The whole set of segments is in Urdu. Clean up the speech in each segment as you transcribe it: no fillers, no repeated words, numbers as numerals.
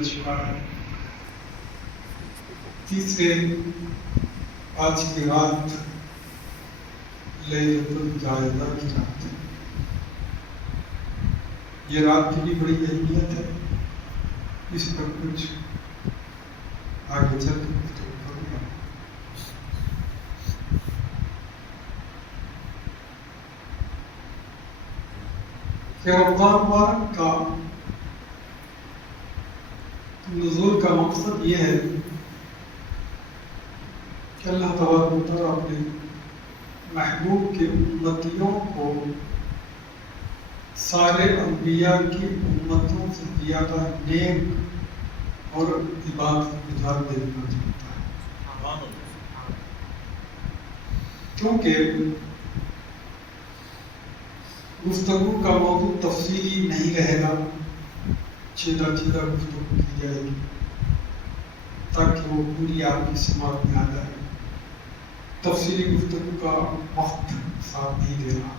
گزر چکا ہے. تیسرے آج کی رات لیلۃ الجائزہ کی رات ہے. یہ رات کی بھی بڑی اہمیت ہے. اس پر کچھ آگے چل کے گفتگو کروں گا. کہ رمضان مبارک کا نزول کا مقصد یہ ہے کہ اللہ تبارک و تعالیٰ اپنے محبوب کے امتیوں کو سارے انبیاء کی امتوں سے زیادہ نیک اور عبادت گزار دینا چاہتا ہے. کیونکہ گفتگو کا موضوع تفصیلی نہیں رہے گا, سیدھا گفتگو کی جائے گی تاکہ وہ پوری آپ کی سماعت میں آ جائے. تفصیلی گفتگو کا وقت ساتھ نہیں دے رہا.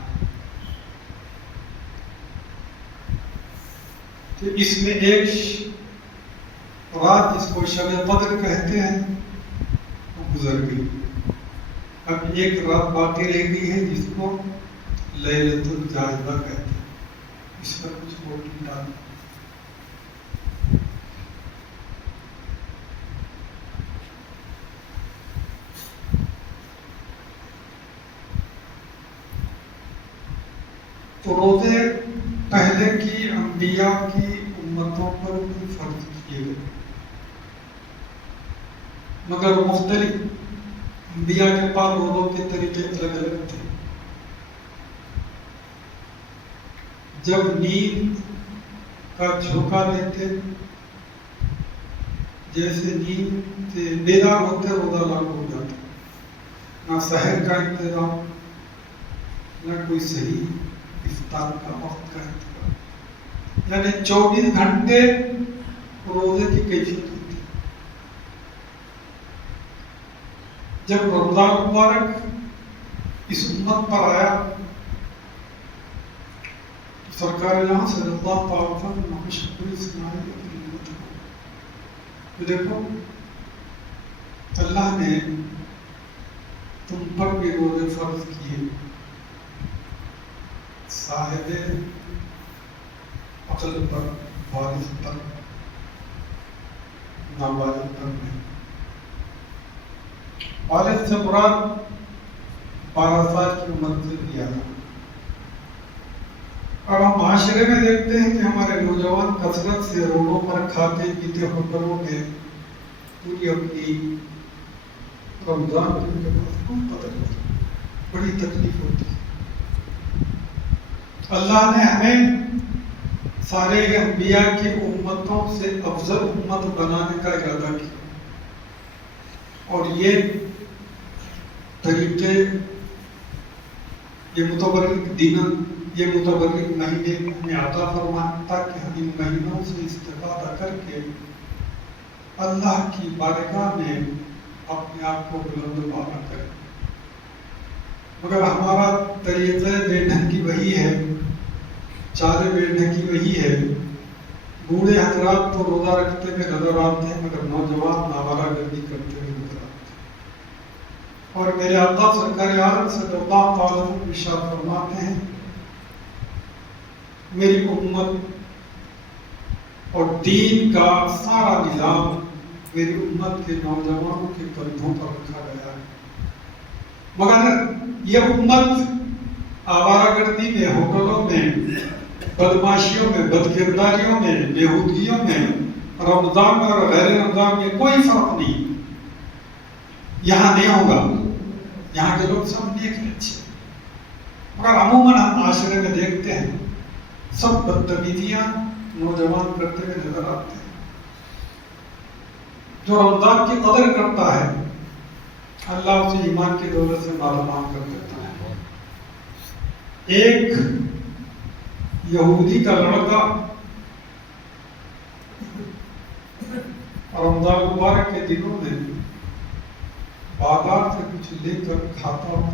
تو اس میں ایک رات جس کو شب قدر کہتے ہیں وہ گزر گئی. اب ایک رات باقی رہ گئی ہے جس کو لیلۃ الجائزہ کہتے ہیں. اس پر کچھ روشنی ڈالیں. تو روزے پہلے کی انبیاء کی امتوں پر بھی فرض کیے گئے, مگر مختلف انبیاء کے پاس روزوں کے طریقے الگ الگ تھے. جب نیند کا جھونکا لیتے, جیسے نیند سے بیدار ہوتے روزہ لاگو ہو جاتا. نہ سحر کا انتظام, نہ کوئی صحیح افطار کا وقت کا انتظام, یعنی 24 گھنٹے روزے کی کیفیت ہوتی. جب رمضان مبارک اس امت پر آیا تو سرکار جہاں صلی اللہ تعالیٰ وسلم نے شکر سنائی اپنی امت کو. تو دیکھو اللہ نے تم پر بھی روزے فرض کیے, صاحب عقل پر, والد پر, نابالغ پر نہیں. والد سے مراد 12 سال کی عمر سے لیا تھا. اور ہم معاشرے میں دیکھتے ہیں کہ ہمارے نوجوان کثرت سے روڈوں پر کھاتے پیتے ہوٹلوں میں پوری اپنی رمضان کے بعد کون پتہ نہیں, بڑی تکلیف ہوتی ہے. اللہ نے ہمیں سارے انبیاء کی امتوں سے افضل امت بنانے کا ارادہ کیا, اور یہ طریقے, یہ متبرک دن, یہ متبرک مہینے ہمیں عطا فرمائے تاکہ ہم ان مہینوں سے استفادہ کر کے اللہ کی بارگاہ میں اپنے آپ کو بلند بالا کریں. مگر ہمارا طریقہ بے ڈھنگی وہی ہے, چارے بے ڈھنگی وہی ہے. بوڑھے حضرات تو روزہ رکھتے ہوئے نظر آتے ہیں, مگر نوجوان آوارہ گردی کرتے ہوئے نظر آتے ہیں. اور میرے آقا سرکار عالم صلی اللہ تعالیٰ عنہ ارشاد فرماتے ہیں, میری امت اور دین کا سارا نظام میری امت کے نوجوانوں کے کندھوں پر رکھا گیا ہے. مگر یہ امت آوارہ گردی میں, ہوٹلوں میں, بدماشیوں میں, بدکرداریوں میں, بےہودگیوں میں, رمضان میں اور غیر رمضان میں کوئی فرق نہیں. یہاں نہیں ہوگا. یہاں کے لوگ سب نیک ہیں, اچھے, مگر عموماً ہم معاشرے میں دیکھتے ہیں سب بدتمیزیاں نوجوان کرتے ہوئے نظر آتے ہیں. جو رمضان کی قدر کرتا ہے اللہ اسے ایمان کی دولت سے مالا مال کر دیتا ہے. ایک یہودی کا لڑکا رمضان مبارک کے دنوں میں بازار سے کچھ لے کر کھاتا ہوا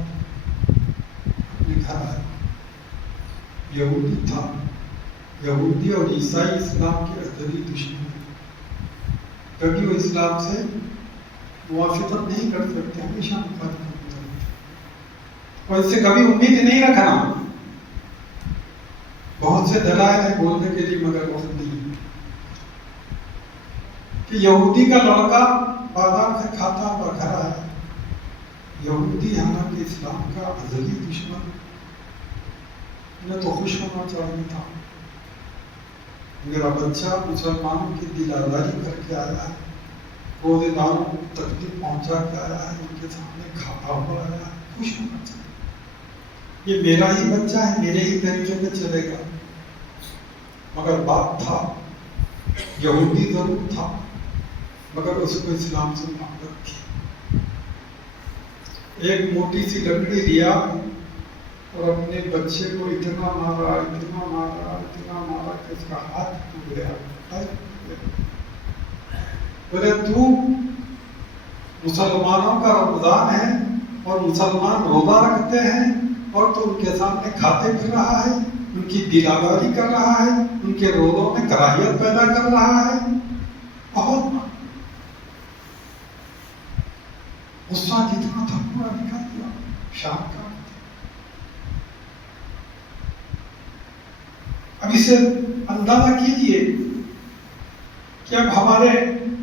اپنے گھر آیا. یہودی تھا. یہودی اور عیسائی اسلام کے ازلی دشمن ہیں. کبھی وہ اسلام سے موافقت نہیں کر سکتے، ہمیشہ مخالفت کرتے ہیں، اور اس سے کبھی امید نہیں رکھنا۔ بہت سے دلائل ہیں بولنے کے لیے مگر وقت نہیں، کہ یہودی کا لڑکا بادام سے کھاتا ہوا گھر آیا، یہودی حالانکہ اسلام کا ازلی دشمن، انہیں تو خوش ہونا چاہیے تھا، میرا بچہ مسلمانوں کی دل آزاری کر کے آیا ہے، روزے داروں کو تکلیف پہنچا کے آیا ہے، ان کے سامنے کھاتا ہوا آیا ہے، خوش ہونا چاہیے، یہ میرا ہی بچہ ہے، میرے ہی طریقے پہ چلے گا۔ مگر باپ تھا، یہودی ضرور تھا، مگر اس کو اسلام سے محبت تھی۔ ایک موٹی سی لکڑی لیا اور اپنے بچے کو اتنا مارا اتنا مارا اتنا مارا کہ اس کا ہاتھ ٹوٹ گیا۔ بولے تو مسلمانوں کا رمضان ہے اور مسلمان روزہ رکھتے ہیں اور تو ان کے سامنے کھاتے پھر رہا ہے، ان کی دلآوری کر رہا ہے، ان کے روزوں میں کراہیت پیدا کر رہا ہے۔ بہت غصہ جتنا تھا پورا نکال دیا شام کا۔ اب اسے اندازہ کیجئے کہ اب ہمارے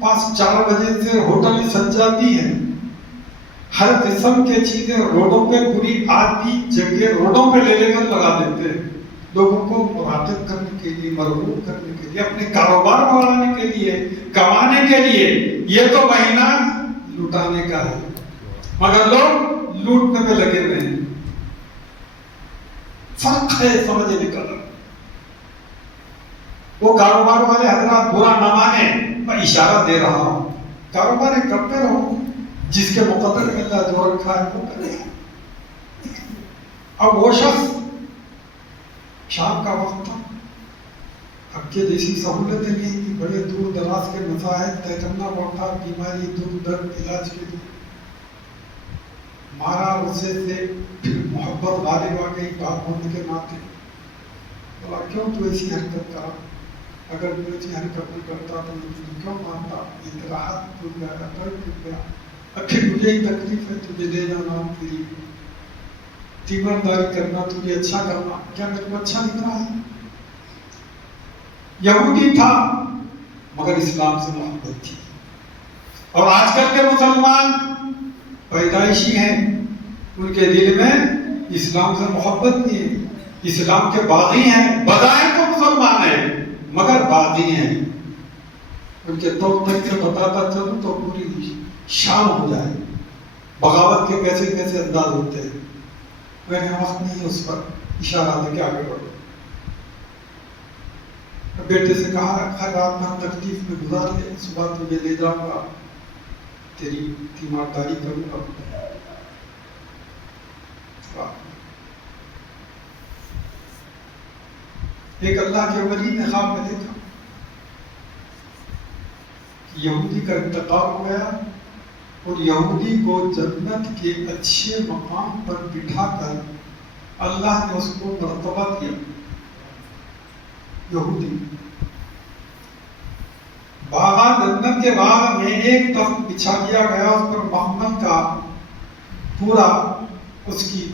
پاس 4 بجے سے ہوٹل سج جاتی ہیں، ہر قسم کے چیزیں روڈوں پہ، پوری آدھی جگہ روڈوں پہ لے کر لگا دیتے ہیں، لوگوں کو مراتب کرنے کے لیے، مرغوب کرنے کے لیے، اپنے کاروبار بڑھانے کے لیے، کمانے کے لیے۔ یہ تو مہینہ لٹانے کا ہے، مگر لوگ لوٹنے میں لگے ہوئے ہیں۔ فرق ہے سمجھنے کا۔ وہ کاروبار والے حضرات برا نہ مانے، میں اشارہ دے رہا ہوں، کاروبار کرتے رہو، جس کے مقدر میں اللہ جو رکھا ہے وہ کرے۔ اب وہ شخص شام کا وقت تھا، اب کے جیسی سہولتیں نہیں تھی، بڑے دور دراز کے مسائل طے کرنا پڑتا، بیماری دکھ درد علاج کے لیے۔ مارا غصے سے، پھر محبت غالب آ گئی باپ ہونے کے ناطے، بولا کیوں تو ایسی حرکت کرا، اگر تو ایسی حرکت نہیں کرتا تو مجھے کیوں مارتا، یہ تیرا ہاتھ ٹوٹ گیا، پیر ٹوٹ گیا، اب پھر مجھے ہی تکلیف ہے، تجھے لے جانا، تیری تیمارداری کرنا، تجھے اچھا کرنا، کیا میرے کو اچھا لگ رہا ہے؟ یہودی تھا مگر اسلام سے محبت تھی۔ اور آج کل کے مسلمان پیدائشی ہیں، ان کے دل میں اسلام سے محبت نہیں ہے، اسلام کے باغی ہیں، بظاہر تو مسلمان ہیں مگر باغی ہیں۔ ان کے طور طریقے بتاتا چلوں تو پوری شام ہو جائے، بغاوت کے کیسے کیسے انداز ہوتے ہیں، میں نے وقت نہیں اس پر اشارہ دے کے آگے بڑھو۔ بیٹے سے کہا ہر رات میں تکلیف میں گزار لے، صبح تجھے لے جاؤں گا، تیری تیمارداری کروں گا۔ ایک اللہ کے ولی نے خواب میں دیکھا کہ یہودی کا انتقال ہو گیا اور یہودی کو جنت کے اچھے مقام پر بٹھا کر اللہ نے اس کو مرتبہ دیا۔ یہودی باغ جنت کے باغ میں ایک تخت بچھا دیا گیا، اس پر محمد کا پورا اس کی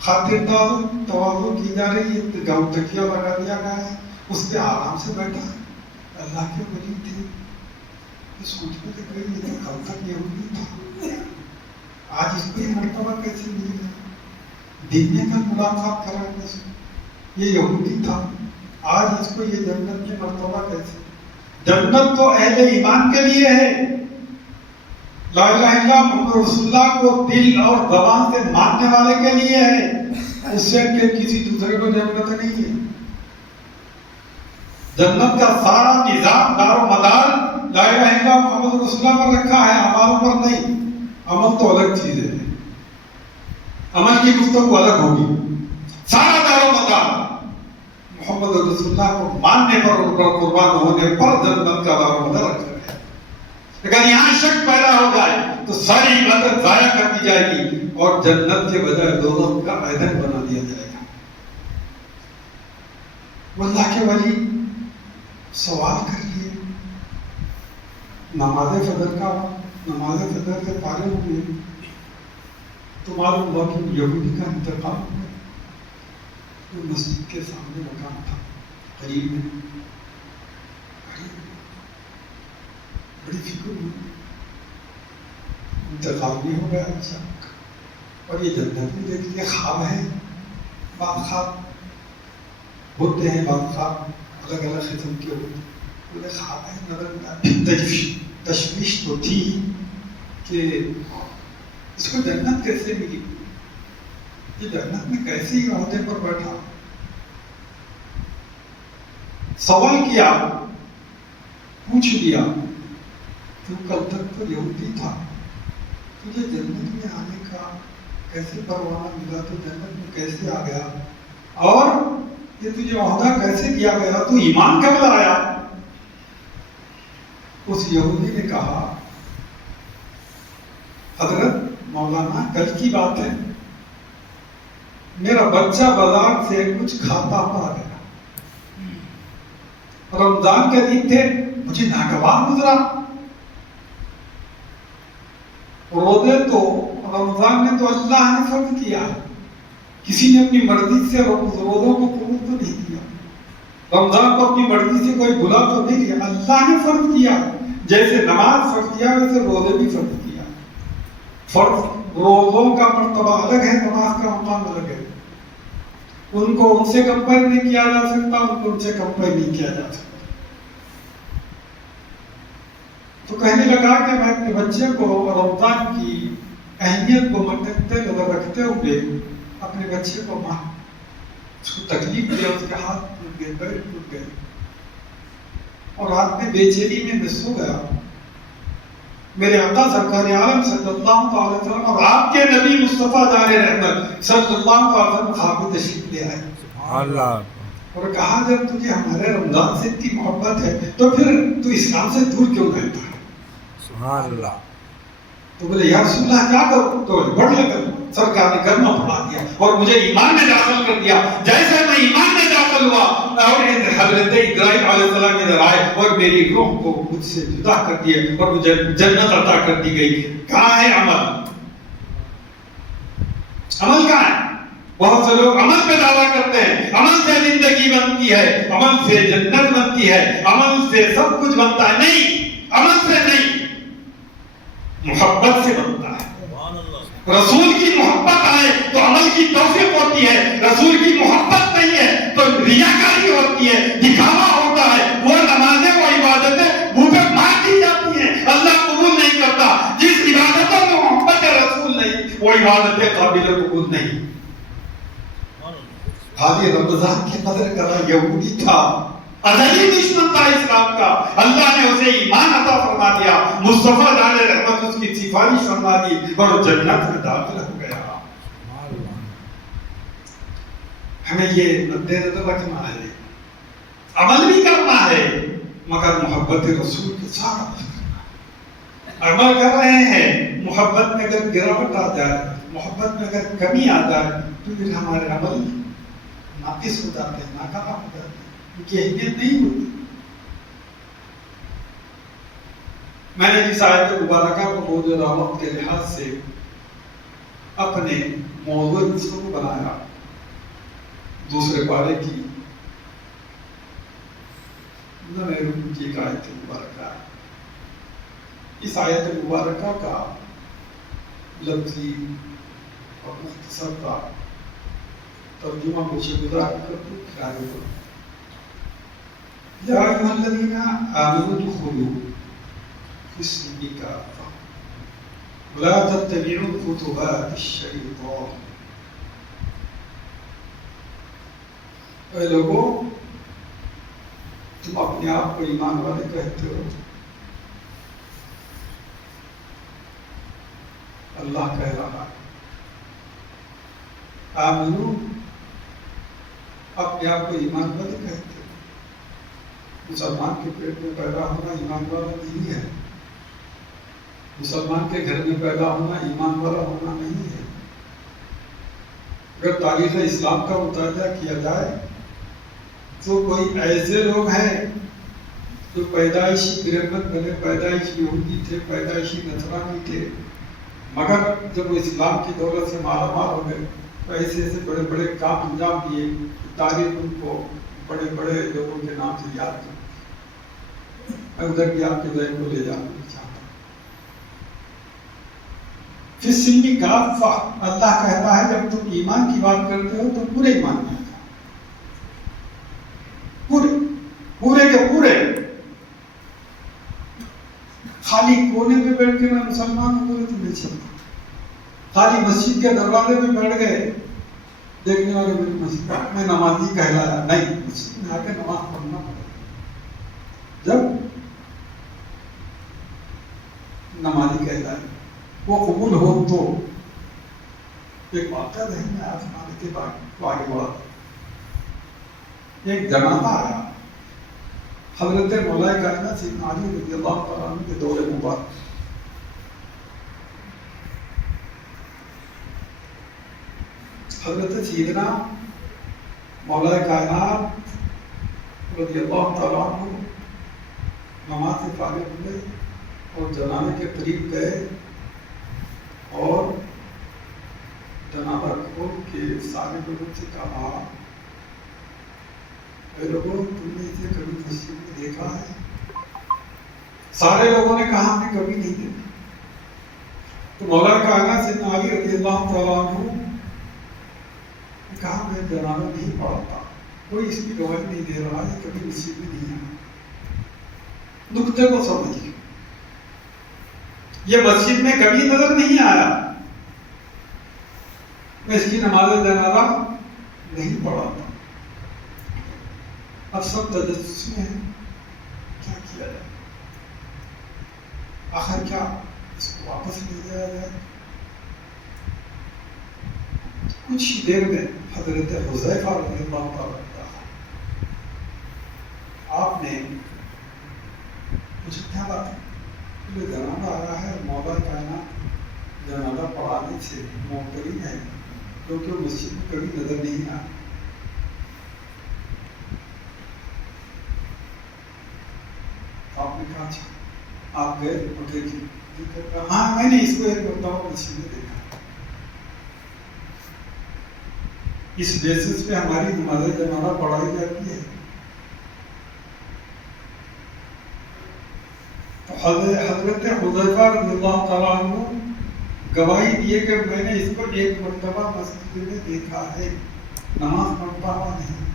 خاطردار تواضع کی جا رہی ہے، گاؤں تکیہ لگا دیا گیا ہے، اس پہ آرام سے بیٹھا ہے۔ اللہ کے ولی تھے، اس خطبے سے کوئی یہ تو کل تک یہودی تھا، آج اس کو یہ مرتبہ کیسے مل گیا؟ دن میں کل ملاقات کرا ہے، یہ یہودی تھا، آج اس کو یہ جنت کی مرتبہ کیسے؟ جنت تو اہل ایمان کے لیے ہے، لا الہ الا اللہ محمد رسول اللہ کو دل اور زبان سے ماننے والے کے لیے ہے، اس سے کہ کسی دوسرے کو جنت نہیں ہے۔ جنت کا سارا نظام دار و مدار لا الہ الا اللہ محمد رسول اللہ پر رکھا ہے، عمل پر نہیں۔ عمل تو الگ چیز ہے، عمل کی گفتگو الگ ہوگی، سارا دار و مدار محمد رسول اللہ کو ماننے پر اور قربان ہونے پر جنت کا دار و مدار رکھا ہے۔ اگر یہاں شک پیدا ہو جائے تو ساری عبادت ضائع کر دی جائے گی اور جنت کے بجائے دوزخ کا ایندھن بنا دیا جائے گا۔ وہ اللہ کے ولی سوال کر لیے، نماز فجر سے فارغ ہوئے تو معلوم ہوا کہ یہودی کا انتقال ہوا. وہ مسجد کے سامنے مکان تھا قریب میں. بڑی فکر ہوئی, انتقال بھی ہو گیا اچانک, اور یہ جنت بھی دیکھ لیا. خواب ہے, بعض خواب ہوتے ہیں, بعض خواب الگ الگ قسم کے ہوتے ہیں. انہیں خواب ہے نظر تشویش تو تھی کہ اس کو جنت کیسے ملی, یہ جنت میں کیسے ہی عہدے پر بیٹھا. سوال کیا, پوچھ لیا, تو کل تک تو یہودی تھا, تجھے جنت میں آنے کا کیسے پروانہ ملا, تو جنت میں کیسے آ گیا, اور یہ تجھے عہدہ کیسے دیا گیا, تو ایمان کب لایا؟ اس یہودی نے کہا, حضرت مولانا کل کی بات ہے, میرا بچہ بازار سے کچھ کھاتا ہوا گیا, رمضان کے دن تھے, مجھے ناگوار گزرا. روزے تو رمضان نے تو اللہ نے فرض کیا, کسی نے اپنی مرضی سے روزوں کو قبول تو نہیں کیا, رمضان کو اپنی مرضی سے کوئی بلا تو نہیں کیا, اللہ نے فرض کیا. جیسے نماز فرض کیا ویسے روزے بھی فرض کیا. فرض روزوں کا مرتبہ الگ ہے, نماز کا مقام الگ ہے. ان کو ان سے کمپیئر نہیں کیا جا سکتا, ان کو ان سے کمپیئر نہیں کیا جا سکتا. تو کہنے لگا کہ میں اپنے بچے کو رمضان کی اہمیت کو مد نظر رکھتے ہوئے اپنے بچے کو اس کو تکلیف دیا, اس کے ہاتھ ٹوٹ گئے, پیر ٹوٹ گئے, اور رات میں بے چینی میں سو گیا. میرے آقا سرکار عالم صلی اللہ علیہ وسلم اور آپ کے نبی مصطفیٰ جان رحمت صلی اللہ علیہ وسلم خواب میں تشریف لے آئے اور کہا, جب تجھے ہمارے رمضان سے اتنی محبت ہے تو پھر تو اسلام سے دور کیوں رہتا ہے؟ سبحان اللہ. تو بولے یا رسول اللہ کیا کروں؟ تو بڑھ لگا, سرکار نے کلمہ پڑھا دیا اور مجھے ایمان میں داخل کر دیا. جیسے میں ایمان میں داخل ہوا اور حضرت ابراہیم علیہ السلام ادھر آئے اور میری روح کو مجھ سے جدا کر دیا اور مجھے جنت عطا کر دی گئی. کہاں ہے عمل؟ عمل کہاں ہے؟ بہت سے لوگ عمل پہ دعویٰ کرتے ہیں, عمل سے زندگی بنتی ہے, عمل سے جنت بنتی ہے, عمل سے سب کچھ بنتا ہے. نہیں, عمل سے نہیں, محبت سے بنتا ہے. رسول کی محبت آئے تو عمل کی توفیق ہوتی ہے, رسول کی محبت نہیں ہے تو ریاکاری ہوتی ہے, دکھاوا ہوتا ہے. وہ نمازیں, وہ عبادتیں منہ پہ مار دی جاتی ہیں, اللہ قبول نہیں کرتا. جس عبادتوں میں محبت رسول نہیں, وہ عبادتیں قابل قبول نہیں. حاجی رمضان کی قدر کرا یہودی تھا, ازلی دشمن تھا اسلام کا, اللہ نے اسے ایمان عطا فرما دیا, مصطفیٰ جان رحمت اس کی سفارش فرما دی اور جنت میں داخل ہو گیا. ہمیں یہ مد نظر رکھنا ہے, عمل بھی کرنا ہے مگر محبت رسول کے ساتھ عمل کرنا ہے. عمل کر رہے ہیں, محبت میں اگر گراوٹ آ جائے, محبت میں اگر کمی آ جائے تو پھر ہمارے عمل ناقص ہو جاتے ہیں, ناکام ہو جاتے ہیں, ان کی اہمیت نہیں ہوتی. میں نے اس آیت مبارکہ کو موضوع دعوت کے لحاظ سے اپنے موضوع کو بنایا. دوسرے پارے کی ایک آیت مبارکہ ہے. اس آیت مبارکہ کا لفظی اور مختصر کا ترجمہ مجھے گزار کر دو. یا ایھا الذین آمنوا ادخلوا فی السلم کافۃ ولا تتبعوا خطوات الشیطان. اے لوگوں, تم اپنے آپ کو ایمان والے کہتے ہو, اللہ کہہ رہا ہے آمنو, اپنے آپ کو ایمان والے کہتے ہو. مسلمان کے پیٹ میں پیدا ہونا ایمان والا نہیں ہے, مسلمان کے گھر میں پیدا ہونا ایمان والا ہونا نہیں ہے. اگر تاریخ اسلام کا مطالعہ کیا جائے تو کوئی ایسے لوگ ہیں جو پیدائشی برہمن بنے، پیدائشی یہودی تھے، پیدائشی نصرانی تھے، مگر جب وہ اسلام کی دولت سے مالا مال ہو گئے تو ایسے ایسے بڑے بڑے کام انجام دیے، تاریخ ان کو بڑے بڑے لوگوں کے نام سے یاد کی۔ میں ادھر بھی آپ کے ذہن کو لے جانا چاہتا ہوں۔ پھر سلمی کافہ، اللہ کہتا ہے جب تم ایمان کی بات کرتے ہو تو پورے ایمان میں آتا، پورے کے پورے۔ خالی کونے پہ بیٹھ کے میں مسلمان ہوں بولے تو نہیں چلتا، خالی مسجد کے دروازے پہ بیٹھ گئے دیکھنے والے میری مسجد میں نمازی کہلایا، نہیں، مسجد میں آ کے نماز پڑھنا پڑے۔ جب نمازی کہلائے وہ قبول ہو تو ایک واقعہ ذہن میں آسمان کے آگے بڑھا، ایک جنازہ آیا حضرت مولا کائنات سیدنا علی رضی اللہ تعالیٰ عنہ کے دور مبارک۔ حضرت سیدنا مولا کائنات رضی اللہ تعالیٰ عنہ نماز سے فارغ ہوئے اور جنازے کے قریب گئے اور جنازہ کھول کے سارے لوگوں سے کہا، اے لوگوں تم نے اسے کبھی مسجد میں دیکھا ہے؟ سارے لوگوں نے کہا ہم نے کبھی نہیں دیکھا۔ تو مولا کائنات سیدنا علی رضی اللہ تعالیٰ عنہ نے کہا میں جنازہ نہیں پڑھتا، کوئی اس کی گواہی نہیں دے رہا ہے، کبھی مسجد میں نہیں آیا۔ نقطے کو سمجھیے، یہ مسجد میں کبھی نظر نہیں آیا، میں اس کی نماز جنازہ نہیں پڑھاتا۔ اب سب تجسس میں ہیں، کیا کیا جائے؟ آخر کیا اس کو واپس لے جایا جائے؟ کچھ ہی دیر میں حضرت حذیفہ رضی اللہ تعالیٰ عنہ آپ نے مجھے کیا بات ہے؟ مجھے جنازہ آیا ہے، مولا کائنات جنازہ پڑھانے سے معتری ہے کیونکہ مسجد میں کبھی نظر نہیں آیا۔ آپ نے کہا اچھا، آپ گئے پکڑے کی، ہاں میں نے اس کو ایک مرتبہ مسجد میں دیکھا۔ اس بیسس پہ ہماری نماز جنازہ پڑھائی جاتی ہے۔ حضرت حذیفہ رضی اللہ تعالیٰ عنہ گواہی دیے کہ میں نے اس کو ایک مرتبہ مسجد میں دیکھا ہے، نماز پڑھتا ہوا نہیں،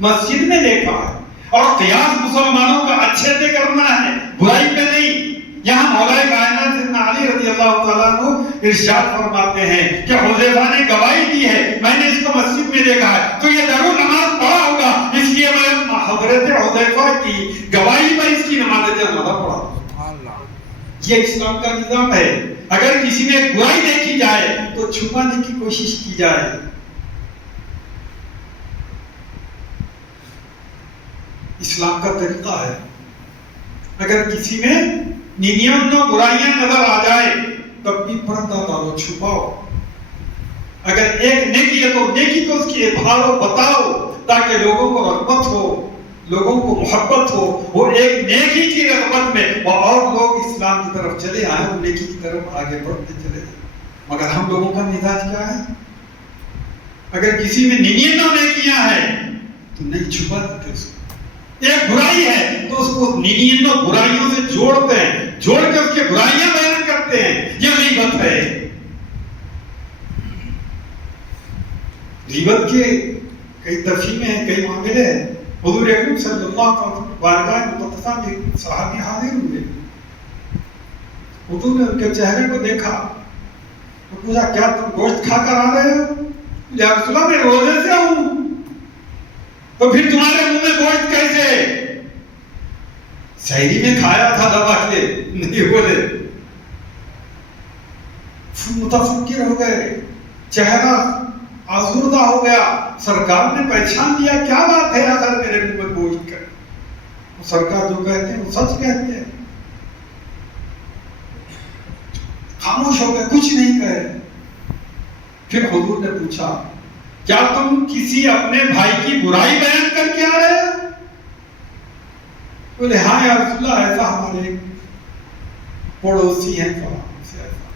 مسجد میں دیکھا ہے۔ اور قیاس مسلمانوں کا اچھے سے کرنا ہے، برائی پہ نہیں۔ یہاں مولا کائنات سیدنا علی رضی اللہ تعالیٰ عنہ ارشاد فرماتے ہیں کہ حذیفہ نے گواہی دی ہے میں نے اس کو مسجد میں دیکھا ہے، تو یہ ضرور نماز پڑھا ہوگا، اس لیے میں حضرت حذیفہ کی گواہی پر اس کی نماز جنازہ پڑھا۔ یہ اسلام کا نظام ہے، اگر کسی میں برائی دیکھی جائے تو چھپانے کی کوشش کی جائے۔ اسلام کا طریقہ ہے، اگر کسی میں 99 برائیاں نظر آ جائے تب بھی پردہ ڈالو، چھپاؤ۔ اگر ایک نیکی ہے تو نیکی کو اس کی اظہار و بتاؤ تاکہ لوگوں کو رغبت ہو، لوگوں کو محبت ہو، وہ ایک نیکی کی رغبت میں وہ اور لوگ اسلام کی طرف چلے آئیں اور نیکی کی طرف آگے بڑھتے چلے جائیں۔ مگر ہم لوگوں کا مزاج کیا ہے؟ اگر کسی میں 99 نیکیاں ہیں تو نہیں چھپا دیتے اس کو، ایک برائی ہے تو اس کو 99 برائیوں سے جوڑتے ہیں، جوڑ کے اس کے برائیاں بیان کرتے ہیں۔ یہ غیبت ہے۔ غیبت کے کئی تفہیمیں ہیں، کئی معاملے ہیں۔ حضور اکرم صلی اللہ علیہ وسلم بارگاہ مقدسہ میں ایک صحابی حاضر ہوئے، حضور نے ان کے چہرے کو دیکھا اور پوچھا کیا تم گوشت کھا کر آ رہے ہو؟ یا رسول اللہ میں روزے سے ہوں، تو پھر تمہارے منہ میں گوشت کیسے؟ سحری میں کھایا تھا دبا کے، نہیں بولے۔ متفکر ہو گئے، چہرہ آزردہ ہو گیا۔ سرکار نے پہچان لیا کیا بات ہے اگر میرے منہ میں گوشت کر، سرکار جو کہتے ہیں وہ سچ کہتے ہیں۔ خاموش ہو گئے، کچھ نہیں کہے۔ پھر حضور نے پوچھا کیا تم کسی اپنے بھائی کی برائی بیان کر کے آ رہے ہو؟ بولے ہاں یا رسول اللہ ایسا ہمارے پڑوسی ہیں فلاں سے ایسا.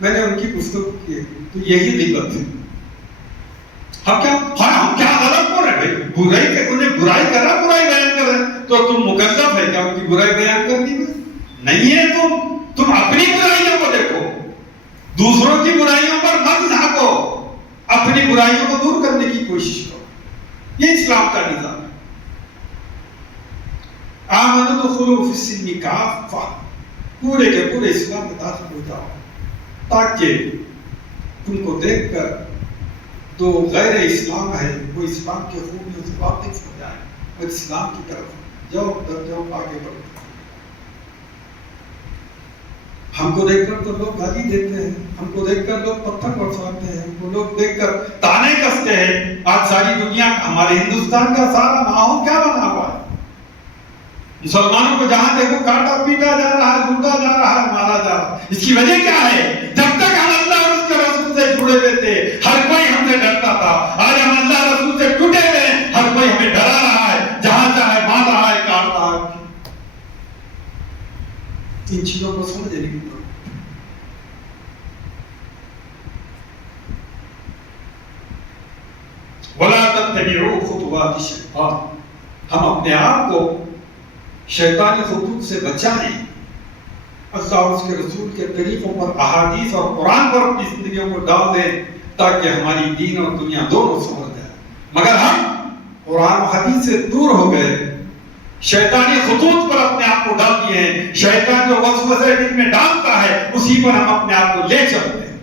میں نے ان کی گفتگو کی تو یہی غیبت ہے. ہم کیا غلط بول رہے ہیں بھائی؟ انہیں برائی کر رہا، برائی بیان کر رہے تو تم مکلف ہے کیا ان کی برائی بیان کرنی میں؟ نہیں ہے. تم اپنی برائیوں کو دیکھو، دوسروں کی برائیوں پر مت جھانکو، اپنی برائیوں کو دور کرنے کی کوشش کرو. یہ اسلام کا نظام ہے. آمنوا ادخلوا فی السلم کافہ، پورے کے پورے اسلام میں داخل ہو جاؤ تاکہ تم کو دیکھ کر تو غیر اسلام ہے وہ اسلام کے خوبیوں سے واقف ہو جائے اور اسلام کی طرف جاؤ آگے بڑھو. ہم کو دیکھ کر تو لوگ گالی دیتے ہیں، ہم کو دیکھ کر لوگ پتھر برساتے ہیں، ہم کو لوگ دیکھ کر تانے کستے ہیں. آج ساری دنیا، ہمارے ہندوستان کا سارا ماحول کیا بنا ہوا ہے؟ مسلمانوں کو جہاں دیکھو کاٹا پیٹا جا رہا ہے، لوٹا جا رہا ہے، مارا جا رہا ہے. اس کی وجہ کیا ہے؟ جب تک ہم اللہ اور اس کے رسول سے جڑے ہوئے تھے ہر کوئی ہم سے ڈرتا تھا. آج ہم اللہ رسول سے ٹوٹے ہوئے ہیں، ہر کوئی ہمیں ڈرا رہا ہے، جہاں چاہے مار رہا ہے، کاٹ رہا ہے. ان چیزوں کو سمجھ نہیں. وَلَا تَتَّبِعُوا خُطُوَاتِ الشَّيْطَانِ، ہم اپنے آپ کو شیطانی خطوط سے بچائیں، اللہ اور اس کے رسول کے طریقوں پر، احادیث اور قرآن پر اپنی زندگیوں کو ڈال دیں تاکہ ہماری دین اور دنیا دونوں سنور جائے. مگر ہم قرآن و حدیث سے دور ہو گئے، شیطانی خطوط پر اپنے آپ کو ڈال دیے ہیں. شیطان جو وسوسے دل میں ڈالتا ہے اسی پر ہم اپنے آپ کو لے چلتے ہیں.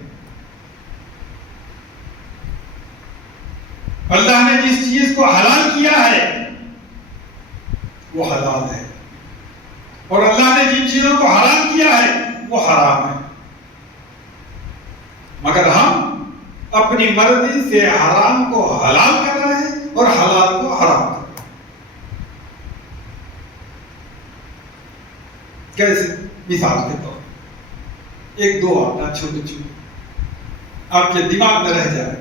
اللہ نے جس چیز کو حلال کیا ہے وہ حلال ہے، اور اللہ نے جن چیزوں کو حرام کیا ہے وہ حرام ہے. مگر ہم اپنی مرضی سے حرام کو حلال کر رہے ہیں اور حلال کو حرام کر رہے ہیں. کیسے؟ مثال کے طور پر ایک دو آتا چھوٹے چھوٹے آپ کے دماغ میں رہ جائے.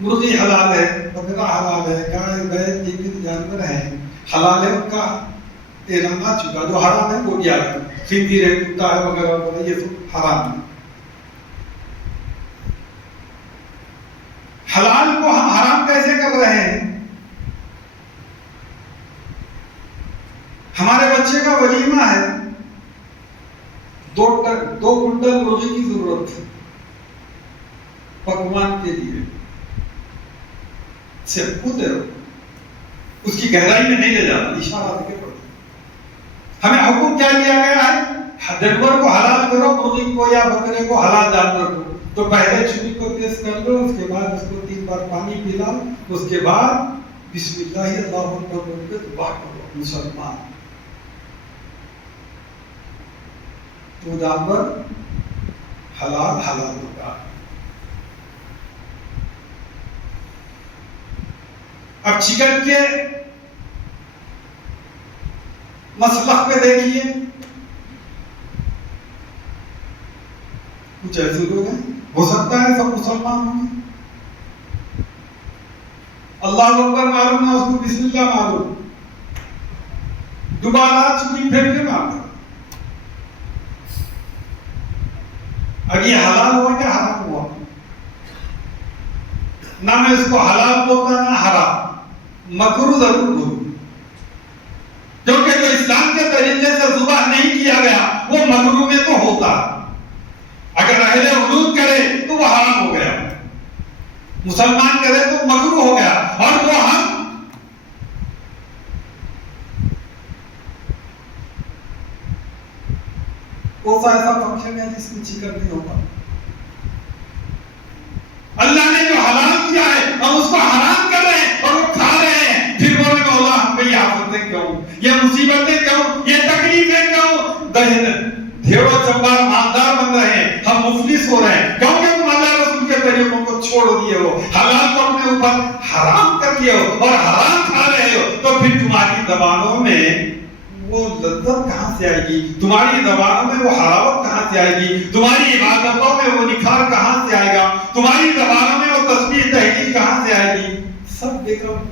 مرغی حلال ہے، بکرا حلال ہے، گائے بھینس جتنے جانور ہیں حلال ہے، ان کا اعلان آ چکا. جو حرام ہے وہ کیا ہے؟ خنزیر ہے، کتا ہے وغیرہ وغیرہ، یہ سب حرام ہے. حلال کو ہم حرام کیسے کر رہے ہیں؟ ہمارے بچے کا ولیمہ ہے، 2 کنٹل مرغی کی ضرورت ہے پکوان کے لیے. صرف کودے رہو، اس کی گہرائی میں نہیں لے جانا، اشارہ دے کے پڑھو. ہمیں حکم کیا دیا گیا ہے؟ جانور کو حلال کرو، مرغی کو یا بکرے کو حلال جانور کو. تو پہلے چھری کو تیز کر لو، اس کے بعد اس کو 3 بار پانی پلاؤ، اس کے بعد بسم اللہ اللہ اکبر بول کے دعا کرو. مسلمان تو جانور حلال ہوگا. اب چکن کے مسلخ پہ دیکھیے، کچھ ایسے لوگ ہیں، ہو سکتا ہے سب مسلمان ہوں گے، اللہ اکبر معلوم نہ، اس کو بسم اللہ معلوم، دوبارہ چکی پھر کے مارتا. اب یہ حلال ہوا کہ حرام ہوا؟ نہ میں اس کو حلال بولتا نہ حرام، مکروہ ضرور بولوں، کیونکہ جو اسلام کے طریقے سے ذبح نہیں کیا گیا وہ مکروہ میں تو ہوتا. اگر اہل حدود کرے تو وہ حرام ہو گیا، مسلمان کرے تو مکروہ ہو گیا. اور وہ ہم کون سا ایسا فنکشن ہے جس میں چکن نہیں ہوتا؟ اللہ نے جو حلال کیا ہے ہم اس کو حرام کر رہے ہیں اور وہ کھا رہے ہیں. پھر بولے مولا ہم پہ یہ آفتیں کیوں، یہ مصیبتیں کیوں، یہ تکلیفیں کیوں؟ دھیڑو چمبار مالدار بن رہے ہیں، ہم مفلس ہو رہے ہیں کیونکہ تم اللہ رسول کے طریقوں کو چھوڑ دیے ہو، حلال کو اپنے اوپر حرام کر دیے ہو اور حرام کھا رہے ہو. تو پھر تمہاری زبانوں میں وہ لذت کہاں سے آئے گی؟ تمہاری زبانوں میں وہ حلاوت کہاں سے آئے گی؟ تمہاری عبادتوں میں وہ نکھار کہاں سے آئے گا؟ تمہاری زبانوں میں وہ تسبیح تحلیل کہاں سے آئے گی؟ سب بیکار.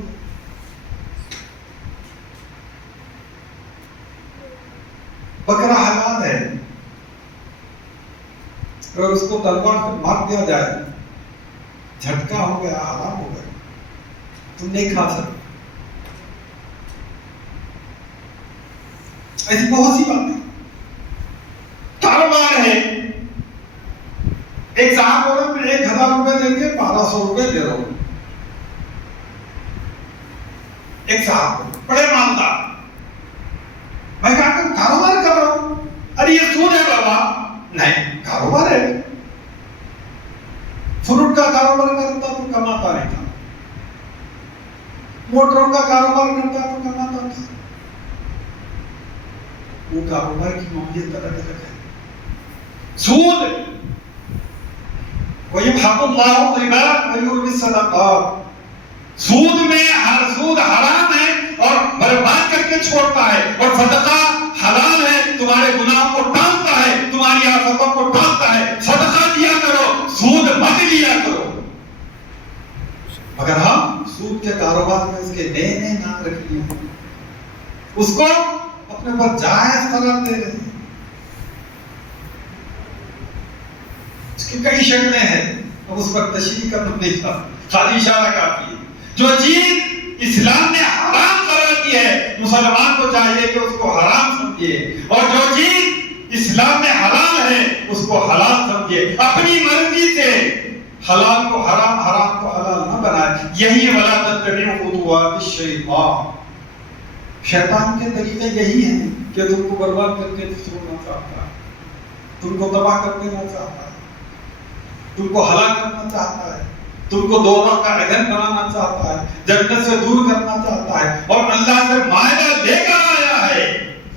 اگر اس کو تلوار سے مار دیا جائے، جھٹکا ہو گیا، حرام ہو گیا، تم نہیں کھا سکتے. ایسی بہت سی باتیں. کاروبار ہے، ایک صاحب بولے میں 1000 روپے دے کے 1200 روپے دے رہا ہوں. ایک صاحب بڑے مالدار، میں کہا کہ کاروبار کر رہا ہوں. ارے یہ سود ہے بابا. نہیں، کاروبار ہے. فروٹ کا کاروبار کرتا تو کماتا نہیں تھا، موٹروں کا کاروبار کرتا تو کماتا تھا. وہ کاروبار کی نوعیت الگ الگ ہے. سود، وَيَمْحَقُ اللَّهُ الرِّبَا وَيُرْبِي الصَّدَقَاتِ. سود میں ہر سود حرام ہے اور برباد کر کے چھوڑتا ہے، اور صدقہ حلال ہے، تمہارے گناہوں کو ڈھانپتا ہے، تمہاری آفتوں کو ڈھانپتا ہے. صدقہ دیا کرو، سود مت لیا کرو. مگر ہم سود کے کاروبار میں اس کے نئے نئے نام رکھ لیے، اس کو اپنے پر جائز قرار دے رہے ہیں. اس کی کئی شکلیں ہیں، اب اس پر تشریح کرنا نہیں چاہتا، خالی اشارہ کافی ہے. جو چیز اسلام نے حرام قرار دی ہے، مسلمان کو چاہیے کہ اس کو حرام سمجھے، اور جو چیز اسلام میں حلال ہے اس کو حلال سمجھے. اپنی مرضی سے حلال کو حرام، حرام کو حلال نہ بنائے. یہی ولا تتبعوا خطوات الشیطان. شیطان کے طریقے یہی ہیں کہ تم کو برباد کر کے چھوڑنا چاہتا ہے، تم کو تباہ کر دینا چاہتا ہے، تم کو ہلاک کرنا چاہتا ہے، تم کو دوزخ کا ایندھن بنانا چاہتا ہے، جنت سے دور کرنا چاہتا ہے. اور اللہ سے معاہدہ لے کر آیا ہے،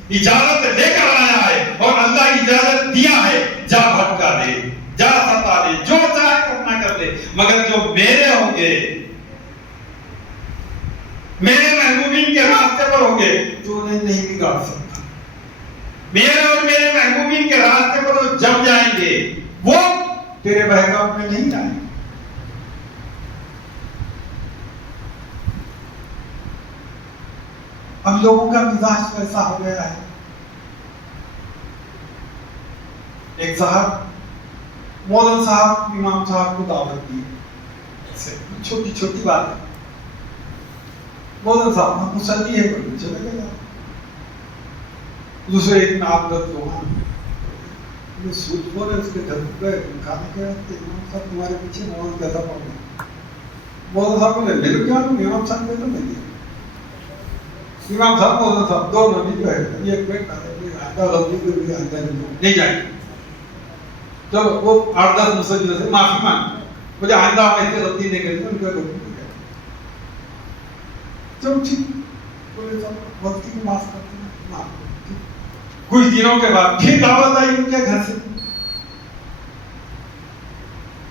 اجازت لے کر آیا ہے، اور اللہ اجازت دیا ہے، جا بھٹکا دے، جا ستا دے، جو چاہے کرنا کر دے، مگر جو میرے ہوں گے، میرے محبوبین کے راستے پر ہوں گے تو انہیں نہیں بگاڑ سکتا. میرے اور میرے محبوبین کے راستے پر وہ جم جائیں گے، وہ تیرے بہکاؤ میں نہیں آئیں. اب لوگوں کا مزاج ایسا ہو گیا ہے. ایک صاحب، مولوی صاحب امام صاحب کو دعوت دی، چھوٹی چھوٹی بات ہے. مولوی صاحب ہم مسلی ہے، کوئی چلے گئے. دوسرے ایک عادت لوگ یہ سود خور ہے، اس کے گھر گئے کھانے کے امام صاحب تمہارے پیچھے نماز کیسا پڑھ گئے. مولوی صاحب بولے میرے کیا امام صاحب نے تو نہیں دیا. امام صاحب مولوی صاحب دونوں بھی جو ہے ایک پیٹ نہیں جائیں. چلو وہ 8-10 مسجدوں سے معافی مانگ، مجھے آئندہ میں اتنی غلطی نہیں کریں گے، ان کا غلطی نہیں کریں. چلو ٹھیک، بولے صاحب غلطی کو معاف کرتے ہیں، معاف. کچھ دنوں کے بعد پھر دعوت آئی ان کے گھر سے.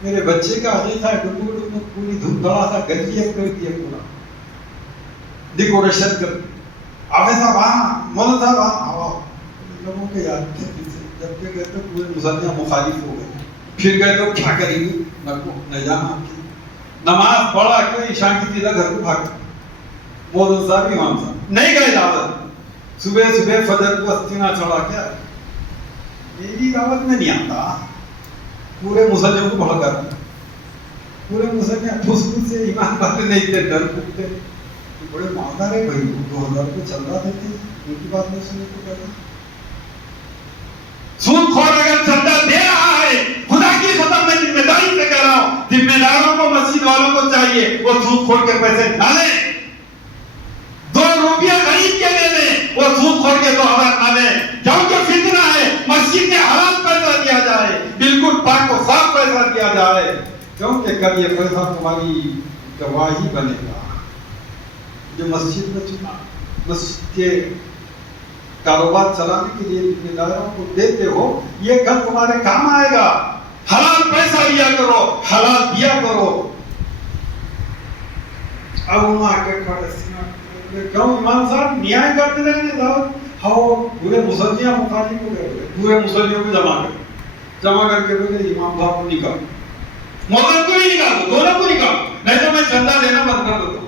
میرے بچے کا عقیقہ ہے، ڈبو پوری دھوم دھڑا سا گنجی ایک کر دیا، پورا ڈیکوریشن کر. آبے صاحب آنا، مولانا صاحب آنا. لوگوں کے یاد تھے جب کہ گئے تو پورے مسلمان مخالف ہو گئے. پھر گئے تو کیا کریں گے، نہ جانا. نماز پڑھا کہ عشاء کی سیدھا گھر کو بھاگ. مولانا صاحب امام صاحب نہیں گئے دعوت. صبح صبح فجر کو استینا چڑھا کیا میری دعوت میں نہیں آتا. پورے مسلمانوں کو بھڑکا دیا. پورے مسلمان ٹھوس ٹھوس سے ایمان والے نہیں تھے، ڈر پوچھتے. بڑے مالدار ہے بھائی، 2000 روپے چل رہا دیتے، ان کی بات نہیں سننے کو کہتے. سود خور اگر چندہ دے رہا ہے، خدا کی قسم میں ذمہ داری سے کہہ رہا ہوں، ذمہ داروں کو، مسجد والوں کو چاہیے وہ سود خور کے پیسے نہ لیں. 2 روپیہ غریب کے دے دیں، وہ سود خور کے 2000 نہ لیں. کیونکہ فتنہ ہے، مسجد میں حلال پیسہ دیا جائے، بالکل پاک و صاف پیسہ دیا جائے، کیونکہ کب یہ پیسہ تمہاری گواہی بنے گا. جو مسجد میں چنا، مسجد کے کاروبار چلانے کے لیے ذمہ داروں کو دیتے ہو، یہ کل تمہارے کام آئے گا. حلال پیسہ لیا کرو، حلال دیا کرو. اب ہم آ کے کھڑے کیوں امام صاحب نیائے کرتے رہنے دعوت. ہاؤ پورے مسلمان مخالف ہو گئے، پورے مسلمانوں کو جمع کر کے بولے امام صاحب کو نکال، مولانا کو بھی نکال، دونوں کو نکال، نہیں تو میں چندہ دینا بند کر دیتا ہوں.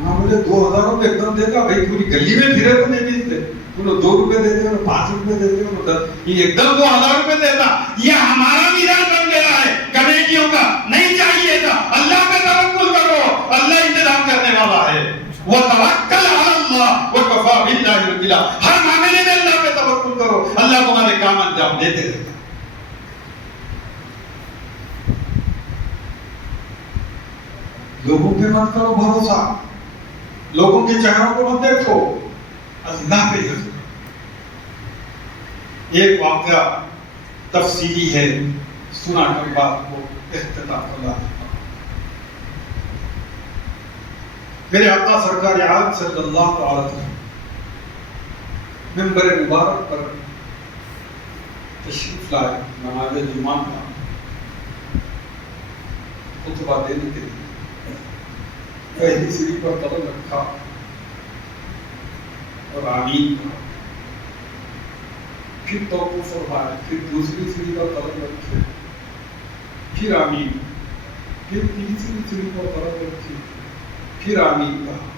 ہاں بولے 2000 روپے ایک دم دیتا بھائی، پوری گلی میں پھرے تو نہیں ملتے. انہوں 2 روپے دیتے انہوں 5 روپے دیتے انہوں یہ ایک دم 2000 روپے دیتا. یہ ہمارا میراث بن گیا ہے کمیٹیوں کا. نہیں چاہیے تھا. اللہ پہ توکل کرو, اللہ انتظام کرنے والا ہے. وَتَوَكَّلْ عَلَى اللَّهِ وَكَفَىٰ بِاللَّهِ وَكِيلًا. ہر معاملے میں اللہ پہ توکل کرو, اللہ تمہارے کام انجام دیتے رہے. لوگوں پہ مت کرو بھروسہ, لوگوں کے چہروں کو مت دیکھو, اللہ پہ یقین. ایک واقعہ تفصیلی ہے, سنا کر بات کو اختتام کرنا. میرے آقا سرکار عالم صلی اللہ علیہ وسلم منبر مبارک پر تشریف لائے نماز جمعہ کا خطبہ دینے کے لیے. پہلی سیڑھی پر قدم رکھا اور آمین کہا, پھر توقف فرمایا, پھر دوسری سیڑھی پر قدم رکھے, پھر آمین, پھر تیسری سیڑھی پر قدم رکھی, پھر آمین کہا.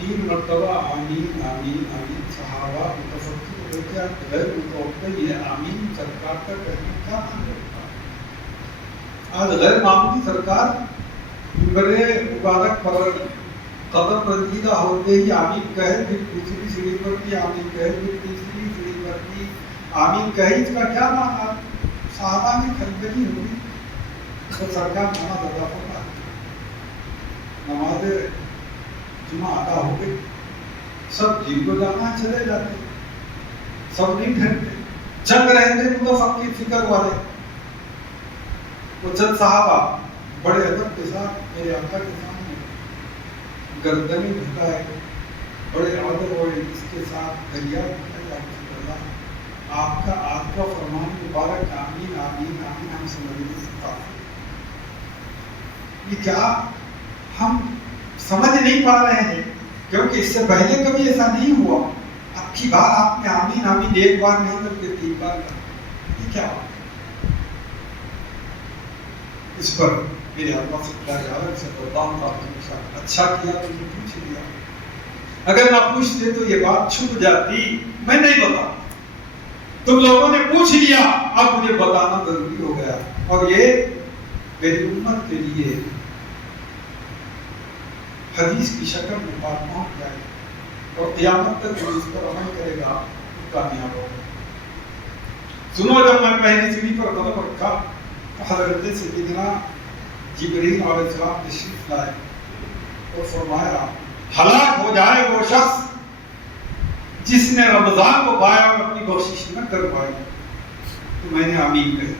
3 مرتبہ آمین آمین آمین. صحابہ متفکر ہوتے ہیں غیر متوقع یہ آمین سرکار کا کہنا کیا مان رکھتا ہے. آج غیر معمولی سرکار بڑے مبارک پر قدم رسیدہ ہوتے ہی آمین کہے, پھر دوسری سیڑھی پر بھی آمین کہے, پھر تیسری سیڑھی پر بھی آمین کہے. اس کا کیا مانا؟ صحابہ میں کھلبلی ہوئی تو سرکار نماز ادا ہوتا ہے, نماز جمعہ ادا ہو گئی, سب جن کو جانا چلے جاتے, سب نہیں ٹھہرتے. جنگ رہتے متفکر فکر والے, وہ چند صحابہ بڑے ادب کے ساتھ میرے آقا کے سامنے گردنیں جھکائے, بڑے عادت اور اس کے ساتھ دریا آپ کا آقا فرمان مبارک آمین آمین آمین ہم سمجھ نہیں سکتا. یہ کیا ہم سمجھ نہیں پا رہے ہیں, کیونکہ اس سے پہلے کبھی ایسا نہیں ہوا. اب کی بار آپ نے آمین آمین ایک بار نہیں بلکہ 3 بار کہا. یہ کیا بات؟ اس پر میرے آقا سرکار عالم سے اچھا کیا تو نے پوچھ لیا, اگر نہ پوچھتے تو یہ بات چھپ جاتی. میں نہیں بتا, تم لوگوں نے پوچھ لیا, اب مجھے بتانا ضروری ہو گیا. اور یہ میری امت کے لیے حدیث کی شکل میں بات پہنچ جائے اور قیامت تک جو اس پر عمل کرے گا وہ کامیاب ہوگا. سنو, جب میں پہلی سیڑھی پر قدم رکھا حضرت سیدنا جبریل علیہ السلام تشریف لائے اور فرمایا ہلاک ہو جائے وہ شخص جس نے رمضان کو پایا اور اپنی کوشش نہ کر پائی. تو میں نے آمین کہی.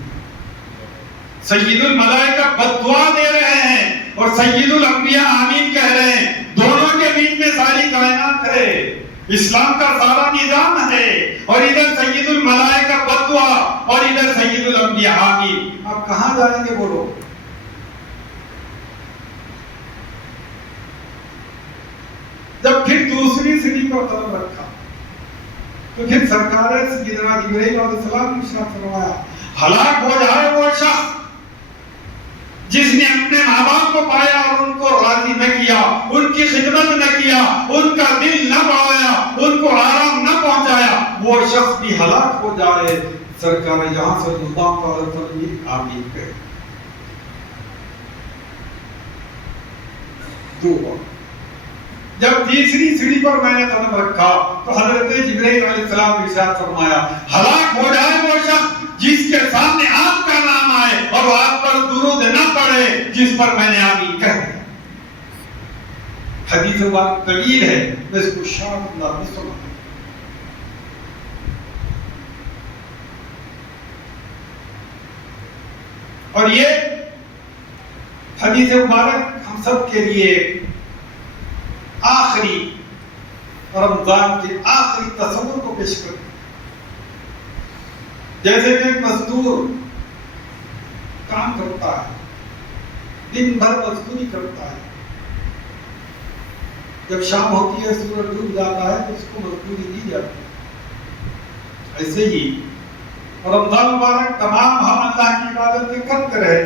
سید الملائکہ بد دعا دے رہے ہیں اور سید الانبیاء آمین کہہ رہے ہیں. دونوں کے بیچ میں ساری کائنات ہے, اسلام کا سارا نظام ہے, اور ادھر سید الملائکہ بد دعا اور ادھر سید الانبیاء آمین. آپ کہاں جائیں گے بولو؟ جب پھر دوسری سیڑھی پر قدم رکھا تو پھر سرکار سیدنا جبرائیل علیہ السلام نے ارشاد فرمایا ہلاک ہو جائے وہ شخص جس نے اپنے ماں باپ کو پایا اور ان کو راضی نہ کیا, ان کی خدمت نہ کیا, ان کا دل نہ بڑھایا, ان کو آرام نہ پہنچایا, وہ شخص بھی ہلاک ہو جائے. سرکار یہاں سے اللہ علیہ وسلم آمین کہے. 2 بار. جب تیسری سیڑھی پر میں نے قدم رکھا تو حضرت جبرائیل علیہ السلام نے ارشاد فرمایا ہلاک ہو جائے وہ شخص جس کے سامنے آپ کا نام آئے اور وہ آپ پر درود نہ پڑے جس پر میں نے آمین کہا. حدیث بات طویل ہے, میں اس کو شاہ اللہ میں سنا. اور یہ حدیث مبارک ہم سب کے لیے آخری رمضان کے آخری تصور کو پیش کرتے ہیں. جیسے کہ ایک مزدور کام کرتا ہے, دن بھر مزدوری کرتا ہے, جب شام ہوتی ہے سورج ڈوب جاتا ہے تو اس کو مزدوری دی جاتی ہے. ایسے ہی رمضان مبارک تمام ہم اللہ کی عبادتیں کرتے رہے.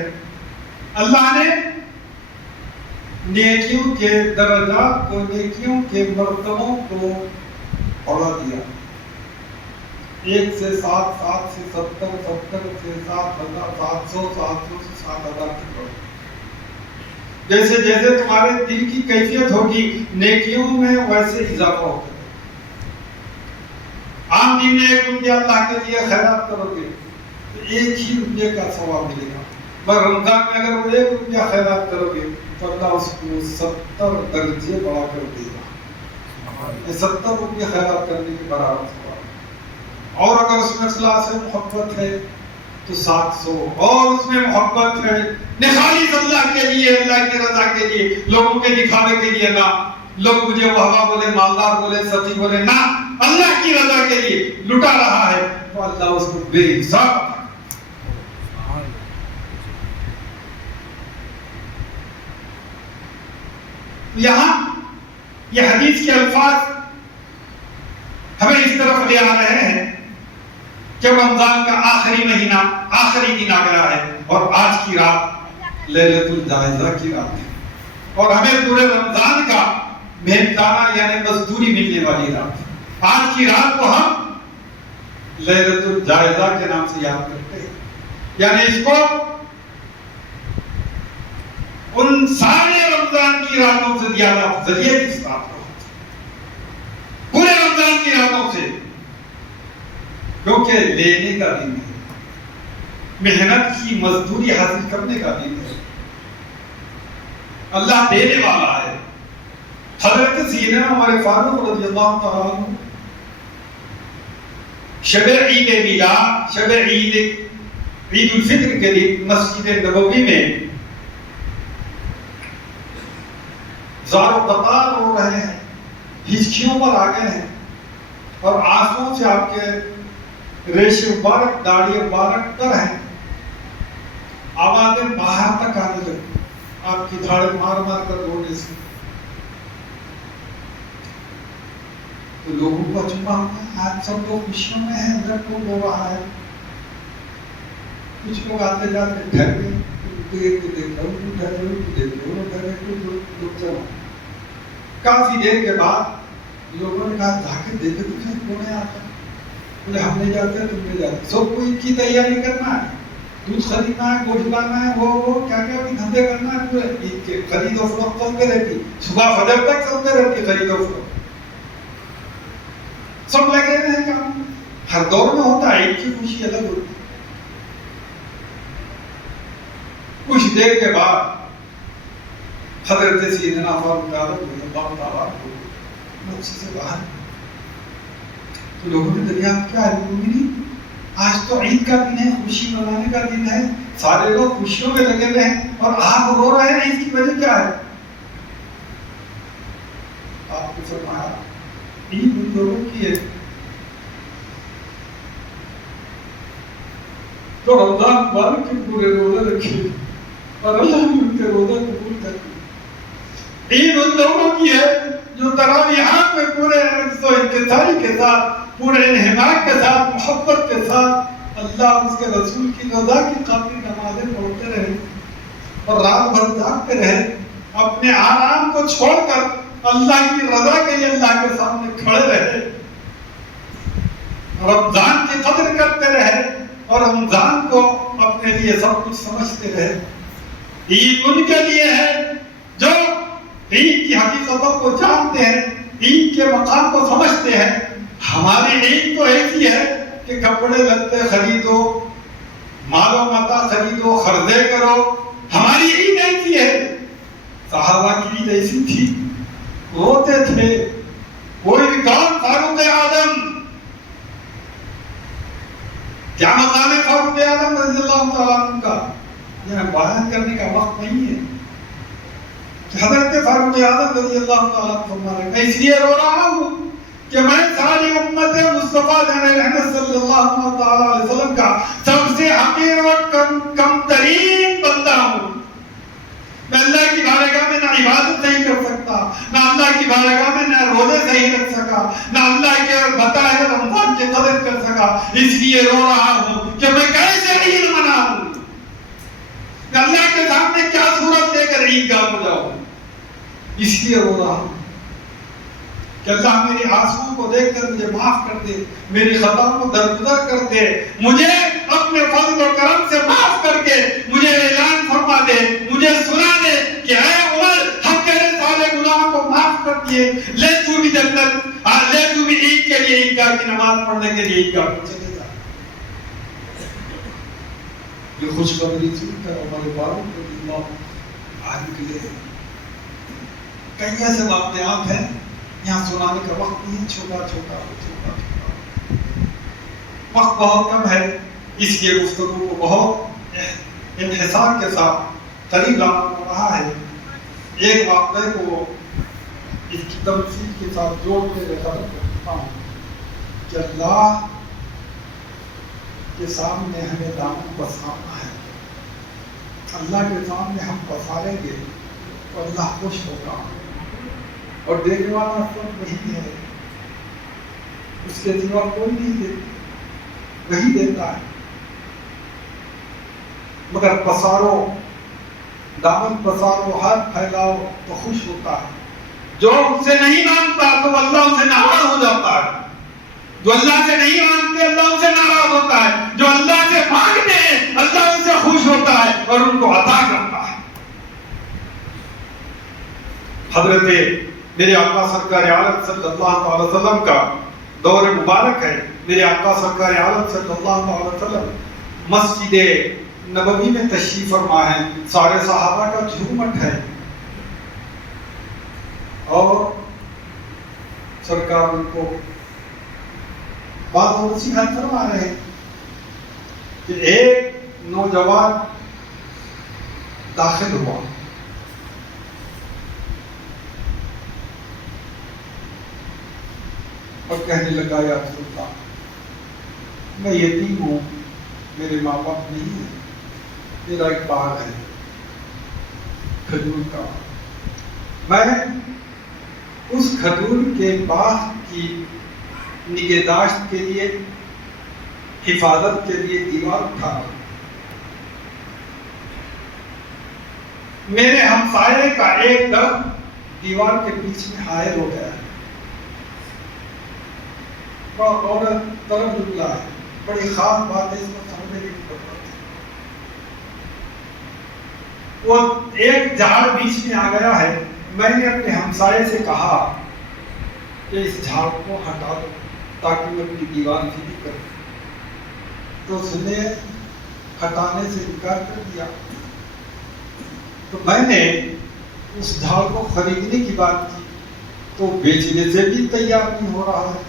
اللہ نے نیکیوں کے درجات کو, نیکیوں کے مرتبوں کو بڑھا دیا، 1 سے 7، 7 سے 70، 70 سے 7,000، 700، 700 سے 7,000 تک بڑھا۔ جیسے جیسے تمہارے دل کی کیفیت ہوگی نیکیوں میں ویسے اضافہ ہوتا ہے۔ عام دن میں 1 روپیہ اللہ کے لیے خیرات کرو گے تو 1 ہی روپیے کا ثواب ملے گا، مگر رمضان میں اگر وہ 1 روپیہ خیرات کرو گے تو اللہ اس کو 70 درجے بڑھا کر دے گا، 70 روپیہ خیرات کرنے کے برابر ثواب۔ اور اگر اس میں اخلاص سے محبت ہے تو 700، اور اس میں محبت ہے خالص اللہ کے لیے، اللہ کی رضا کے لیے، لوگوں کے دکھاوے کے لیے نہ، لوگ مجھے وہاں بولے، مالدار بولے، سچی بولے، نہ، اللہ کی رضا کے لیے لٹا رہا ہے تو اللہ اس کو بے حساب۔ یہاں یہ حدیث کے الفاظ ہمیں اس طرف لے آ رہے ہیں کہ رمضان کا آخری مہینہ، آخری دن آ گیا ہے اور آج کی رات لیلۃ الجائزہ کی رات ہے، اور ہمیں پورے رمضان کا محنتانہ یعنی مزدوری ملنے والی رات ہے۔ آج کی رات کو ہم لیلۃ الجائزہ کے نام سے یاد کرتے ہیں، یعنی اس کو ان سارے رمضان کی راتوں سے زیادہ افضلیت اس رات کو، پورے رمضان کی راتوں سے، کیونکہ لینے کا دن ہے، محنت کی مزدوری حاصل کرنے کا دن ہے، اللہ دینے والا ہے۔ حضرت سیدنا عمر فاروق رضی اللہ تعالیٰ عنہ شب عید میلاد، شب عید الفطر کے دن مسجد نبوی میں زار و قطار ہو رہے ہیں، ہچکیوں پر آ گئے ہیں، اور آنسوں سے آپ کے ریش مبارک، داڑھی مبارک تر ہیں، آوازیں باہر تک آنے لگی آپ کی دھاڑیں مار مار کر رونے سے۔ تو لوگوں کو اچھا آج سب لوگ خوشیوں میں ہیں، ادھر کو رو رہا ہے، کچھ لوگ آتے جاتے ڈر گئے، کافی دیر کے بعد لوگوں نے کہا جا کے دیکھے تو کون ہے آتا، بولے ہم نہیں جاتے، تم نہیں جاتے، سب کو عید کی تیاری کرنا ہے، دودھ خریدنا ہے، گوشت لانا ہے، وہ کیا کیا بھی دھندے کرنا ہے، پورے عید کے خرید و فروخت چلتے رہتی، صبح فجر تک چلتے رہتی خرید و فروخت، سب لگے رہے کام، ہر دور میں ہوتا ہے، عید کی خوشی الگ ہوتی ہے۔ کچھ دیر کے بعد حضرت سیدنا فاروق اعظم رضی اللہ تعالیٰ عنہ مسجد سے باہر، تو لوگوں نے دریافت کیا ہے، مومنین آج تو عید کا دن ہے، خوشی منانے کا دن ہے، سارے لوگ خوشیوں میں لگے ہوئے ہیں اور آپ رو رہے ہیں، اس کی وجہ کیا ہے؟ آپ کو فرمایا عید ان لوگوں کی ہے تو رمضان مبارک کے پورے روزے رکھے اور اللہ نے ان کے روزہ قبول کر لیا۔ عید ان لوگوں کی ہے جو تراویحات میں پورے عزت و انکساری کے ساتھ، پورے انہماک کے ساتھ، محبت کے ساتھ اللہ اس کے رسول کی رضا کی خاطر نمازیں پڑھتے رہے اور رات بھر جاگتے رہے، اپنے آرام کو چھوڑ کر اللہ کی رضا کے لیے اللہ کے سامنے کھڑے رہے، رمضان کی قدر کرتے رہے اور رمضان کو اپنے لیے سب کچھ سمجھتے رہے۔ عید ان کے لیے ہے جو عید کی حقیقتوں کو جانتے ہیں، عید کے مقام کو سمجھتے ہیں۔ ہماری عید تو ایسی ہے کہ کپڑے لتے خریدو، مال و متا خریدو، خرچے کرو، ہماری عید ایسی ہے۔ صحابہ کی عید ایسی تھی، روتے تھے، کوئی بھی کام فاروق اعظم، کیا مقام ہے فاروق اعظم رضی اللہ تعالیٰ عنہ کا، یہ بیان کرنے کا وقت نہیں ہے کہ حضرت فاروق اعظم رضی اللہ تعالیٰ عنہ فرما رہے ہیں میں اس لیے رو رہا ہوں کہ میں ساری امت مصطفیٰ رحمت صلی اللہ تعالیٰ علیہ وسلم کا سب سے حقیر و کم ترین بندہ ہوں۔ میں اللہ کی بارگاہ میں نہ عبادت نہیں کر سکتا، نہ اللہ کی بارگاہ میں نہ روزے صحیح رکھ سکا، نہ اللہ کے بتائے رمضان کی قدر کر سکا، اس لیے رو رہا ہوں کہ میں کیسے عید مناؤں، اللہ کے سامنے کیا صورت دے کر عید گاہ کو جاؤں، اس لیے رو رہا ہوں کہ اللہ میری آنسوؤں کو دیکھ کر مجھے معاف کر دے، میری خطاؤں کو درگزر کر دے، مجھے اپنے فضل و کرم سے معاف کر کے مجھے اعلان فرما دے، مجھے سنا دے کہ اے عمر ہم تیرے سارے گناہوں کو معاف کر دیے، لے تو بھی جنت، لے تو بھی عید کے لیے عیدگاہ کی نماز پڑھنے کے لیے عیدگاہ پر چلے جا۔ یہ خوشخبری سن کر عمر فاروق رضی اللہ عنہ نکلے۔ کئی ایسے واقعات ہیں یہاں سنانے کا وقت نہیں، چھوٹا وقت بہت کم ہے، اس لیے گفتگو کو بہت انحصار کے ساتھ قریب لانا پڑ رہا ہے۔ ایک واقعے کو اس کی تمثیل کے ساتھ جوڑ کے ختم کرتا ہوں کہ اللہ کے سامنے ہمیں دامن پسارنا ہے، اللہ کے سامنے ہم پساریں گے تو اللہ خوش ہوگا، اور دینے والا سب وہی ہے، اس کے سوا کوئی نہیں دیتا، وہی دیتا ہے، مگر پسارو، دامن پسارو، ہاتھ پھیلاؤ تو خوش ہوتا ہے۔ جو اس سے نہیں مانگتا تو اللہ ان سے ناراض ہو جاتا ہے، جو اللہ سے نہیں مانگتے اللہ ان سے ناراض ہوتا ہے، جو اللہ سے مانگتے ہیں اللہ ان سے خوش ہوتا ہے اور ان کو عطا کرتا ہے۔ حضرت میرے آقا سرکار عالم صلی اللہ علیہ وسلم کا دور مبارک ہے۔ میرے آقا سرکار عالم صلی اللہ علیہ وسلم مسجد نبوی میں تشریف فرما ہے، سارے صحابہ کا جھومٹ ہے، اور سرکار ان کو بات اور نصیحت فرما رہے ہیں کہ ایک نوجوان داخل ہوا، اور کہنے لگا یا رسول اللہ میں یتیم ہوں، میرے ماں باپ نہیں ہیں، میرا ایک باغ ہے کھجور کا، میں اس کھجور کے باغ کی نگہداشت کے لیے، حفاظت کے لیے دیوار اٹھا رہا ہوں، میرے ہمسائے کا ایک درخت دیوار کے بیچ میں حائل ہو گیا ہے، عورت طرف نکلا ہے، بڑی خاص بات ہے، اس کو سمجھنے کی ضرورت ہے۔ وہ ایک جھاڑ بیچ میں آ گیا ہے، میں نے اپنے ہمسائے سے کہا کہ اس جھاڑ کو ہٹا دو تاکہ میں اپنی دیوار سیدھی کروں، تو اس نے ہٹانے سے انکار کر دیا۔ تو میں نے اس جھاڑ کو خریدنے کی بات کی تو بیچنے سے بھی تیار نہیں ہو رہا ہے،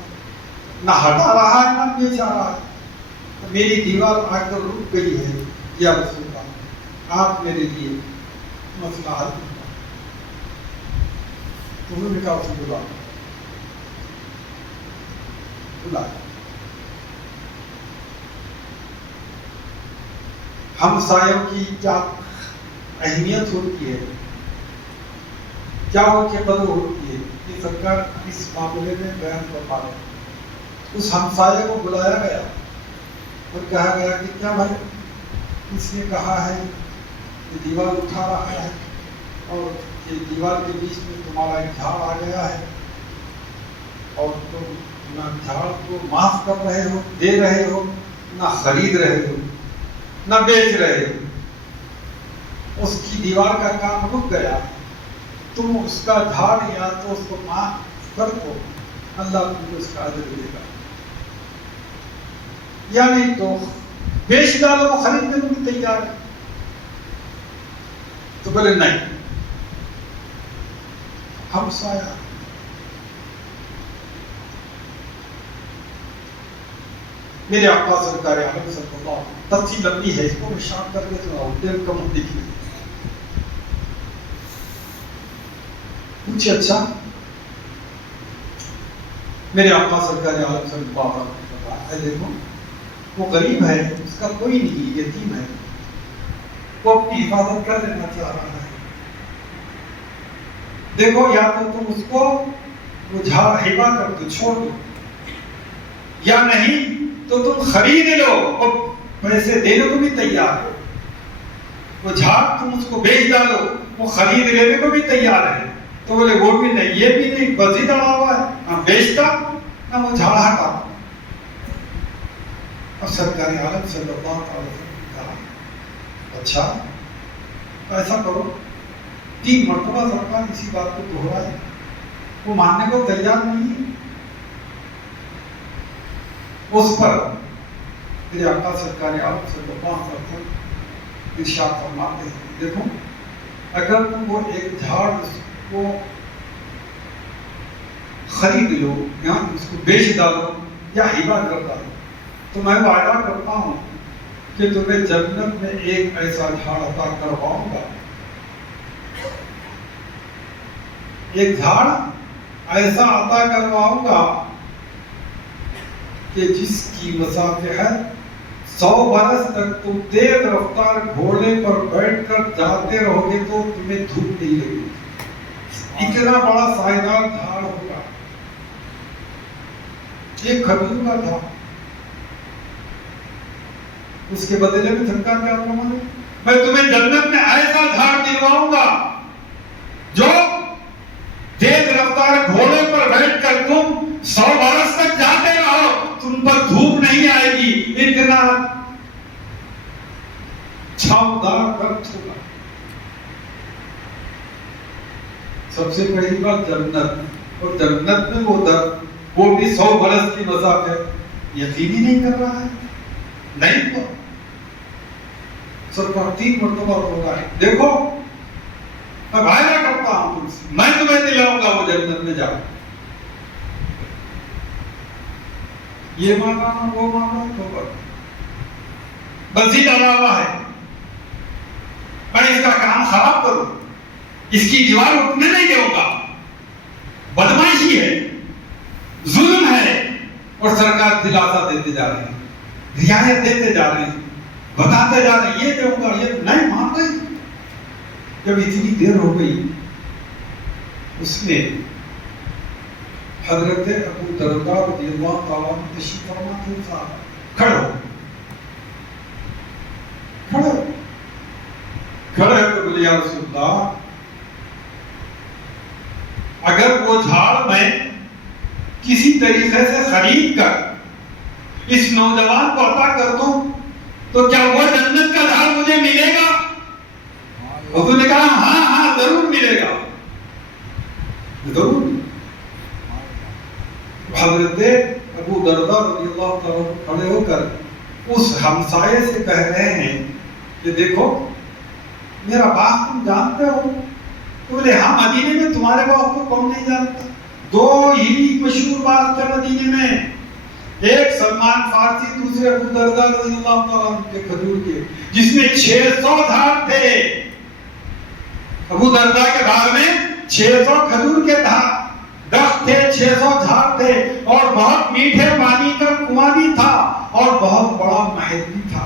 نہ ہٹا رہا ہے نہ بیچ رہا ہے، میری دیوار آ کر رک گئی ہے، یا رسول اللہ آپ میرے لیے مسئلہ حل کریں۔ تو انہوں نے کہا اسے بلا ہمسایوں کی کیا اہمیت ہوتی ہے، کیا ان کی قدر ہوتی ہے، یہ سرکار اس معاملے میں بیان فرما رہے ہیں۔ اس ہمسائے کو بلایا گیا اور کہا گیا کہ کیا بھائی اس نے کہا ہے کہ دیوار اٹھا رہا ہے اور یہ دیوار کے بیچ میں تمہارا ایک جھاڑ آ گیا ہے، اور تم نہ جھاڑ کو معاف کر رہے ہو، دے رہے ہو، نہ خرید رہے ہو، نہ بیچ رہے ہو، اس کی دیوار کا کام رک گیا، تم اس کا جھاڑ یا تو اس کو معاف کر دو، اللہ تم کو اس کا اجر دے گا، یا نہیں تو بیچ ڈالو، خریدنے کو بھی تیار ہے۔ تو بولے نہیں، ہمسایہ میرے آقا سرکار عالم صلی اللہ علیہ وسلم، تفصیل لمبی ہے، اس کو میں شارٹ کر کے سناؤں، ٹائم کم دیکھیے۔ پوچھے اچھا میرے آقا سرکار عالم صلی اللہ علیہ وسلم، دیکھو وہ غریب ہے، اس کا کوئی نہیں، یتیم ہے، وہ اپنی حفاظت کر لینا چاہ رہا ہے، دیکھو یا تو تم اس کو وہ جھاڑ ہبا کر دو، چھوڑ دو، یا نہیں تو تم خرید لو اور پیسے دینے کو بھی تیار ہو، وہ جھاڑ تم اس کو بیچ ڈالو، وہ خرید لینے کو بھی تیار ہے، تو بولے وہ بھی نہیں، یہ بھی نہیں، بس ہی دڑا ہوا ہے، نہ بیچتا نہ وہ جھاڑ ہٹا۔ اب سرکاری عالم صلی اللہ علیہ وسلم نے کہا اچھا ایسا کرو، 3 مرتبہ سرکار اسی بات کو دہرائے، وہ ماننے کو تیار نہیں ہے۔ اس پر میرے آقا سرکار عالم صلی اللہ علیہ وسلم ارشاد فرماتے ہیں، دیکھو اگر تم وہ ایک جھاڑ کو خرید لو یا اس کو بیچ ڈالو یا ہبہ کر ڈالو تو میں وعدہ کرتا ہوں کہ تمہیں جنت میں ایک ایسا جھاڑ عطا کرواؤں گا، ایک جھاڑ ایسا عطا کرواؤں گا کہ جس کی مسافت 100 برس تک تم تیز رفتار گھوڑے پر بیٹھ کر جاتے رہو گے تو تمہیں دھوپ نہیں لگے گی، اتنا بڑا سائیدار جھاڑ ہوگا، ایک کھجور کا جھاڑ۔ اس کے بدلے میں سرکار کیا فرماتے ہیں، میں تمہیں جنت میں ایسا جھاڑ دلواؤں گا جو تیز رفتار گھوڑے پر بیٹھ کر تم 100 برس تک جاتے رہو، تم پر دھوپ نہیں آئے گی، اتنا چھاؤدار درخت ہوگا۔ سب سے پہلی بات جنت، اور جنت میں وہ درخت، وہ بھی 100 برس کی مسافت، یقین ہی نہیں کر رہا ہے، نہیں تو سرکار 3 مرتبہ ہوگا ہے، دیکھو میں وعدہ کرتا ہوں تم سے، میں تمہیں دلاؤں گا وہ جنت میں جاؤ۔ یہ مانا وہ مانا تو بس ہی ڈالا ہوا ہے، میں اس کا کام خراب کروں، اس کی دیوار اٹھنے نہیں دوں گا، بدمعاشی ہے، ظلم ہے، اور سرکار دلاسا دیتے جا رہے ہیں، رعایت دیتے جا رہے ہیں، بتاتے جا رہے ہیں یہ دوں گا، یہ نہیں مان رہے۔ جب اتنی دیر ہو گئی اس میں حضرت ابو درداء رضی اللہ تعالیٰ عنہ تشریف فرما تھے، کھڑے تو بولے یا رسول اللہ اگر وہ جھاڑ میں کسی طریقے سے خرید کر اس نوجوان کو عطا کر دوں تو کیا وہ جنت کا جھاڑ مجھے ملے گا؟ حضور نے کہا ہاں ہاں ضرور ملے گا، ضرور۔ حضرت ابو درداء رضی اللہ تعالیٰ کھڑے ہو کر اس ہمسائے سے کہہ رہے ہیں کہ دیکھو میرا باغ تم جانتے ہو؟ تو بولے ہاں مدینے میں تمہارے باغ کو کون نہیں جانتا؟ 2 ہی مشہور باغ تھے مدینے میں، ایک سلمان فارسی، دوسرے ابو درداء رضی اللہ تعالیٰ عنہ کے کھجور کے، جس میں 600 جھاڑ تھے۔ ابو درداء کے باغ میں 600 کھجور کے درخت تھے، 600 جھاڑ تھے، اور بہت میٹھے پانی کا کنواں بھی تھا، اور بہت بڑا محل بھی تھا۔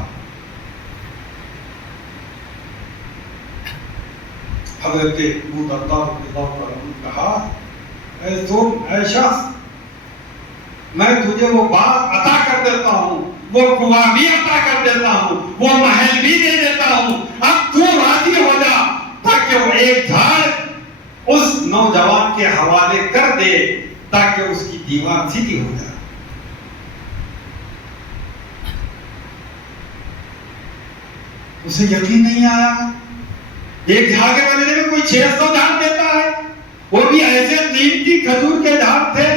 حضرت ابو درداء رضی اللہ تعالیٰ عنہ نے کہا اے شخص میں تجھے وہ باغ عطا کر دیتا ہوں، وہ کنواں بھی عطا کر دیتا ہوں، وہ محل بھی دے دیتا ہوں، اب تو راضی ہو جا تاکہ وہ ایک جھاڑ اس نوجوان کے حوالے کر دے تاکہ اس کی دیوار سیدھی ہو جائے۔ اسے یقین نہیں آیا، ایک جھاڑ کے بدلے میں کوئی 600 جھاڑ دیتا ہے، وہ بھی ایسے قیمتی کھجور کے جھاڑ تھے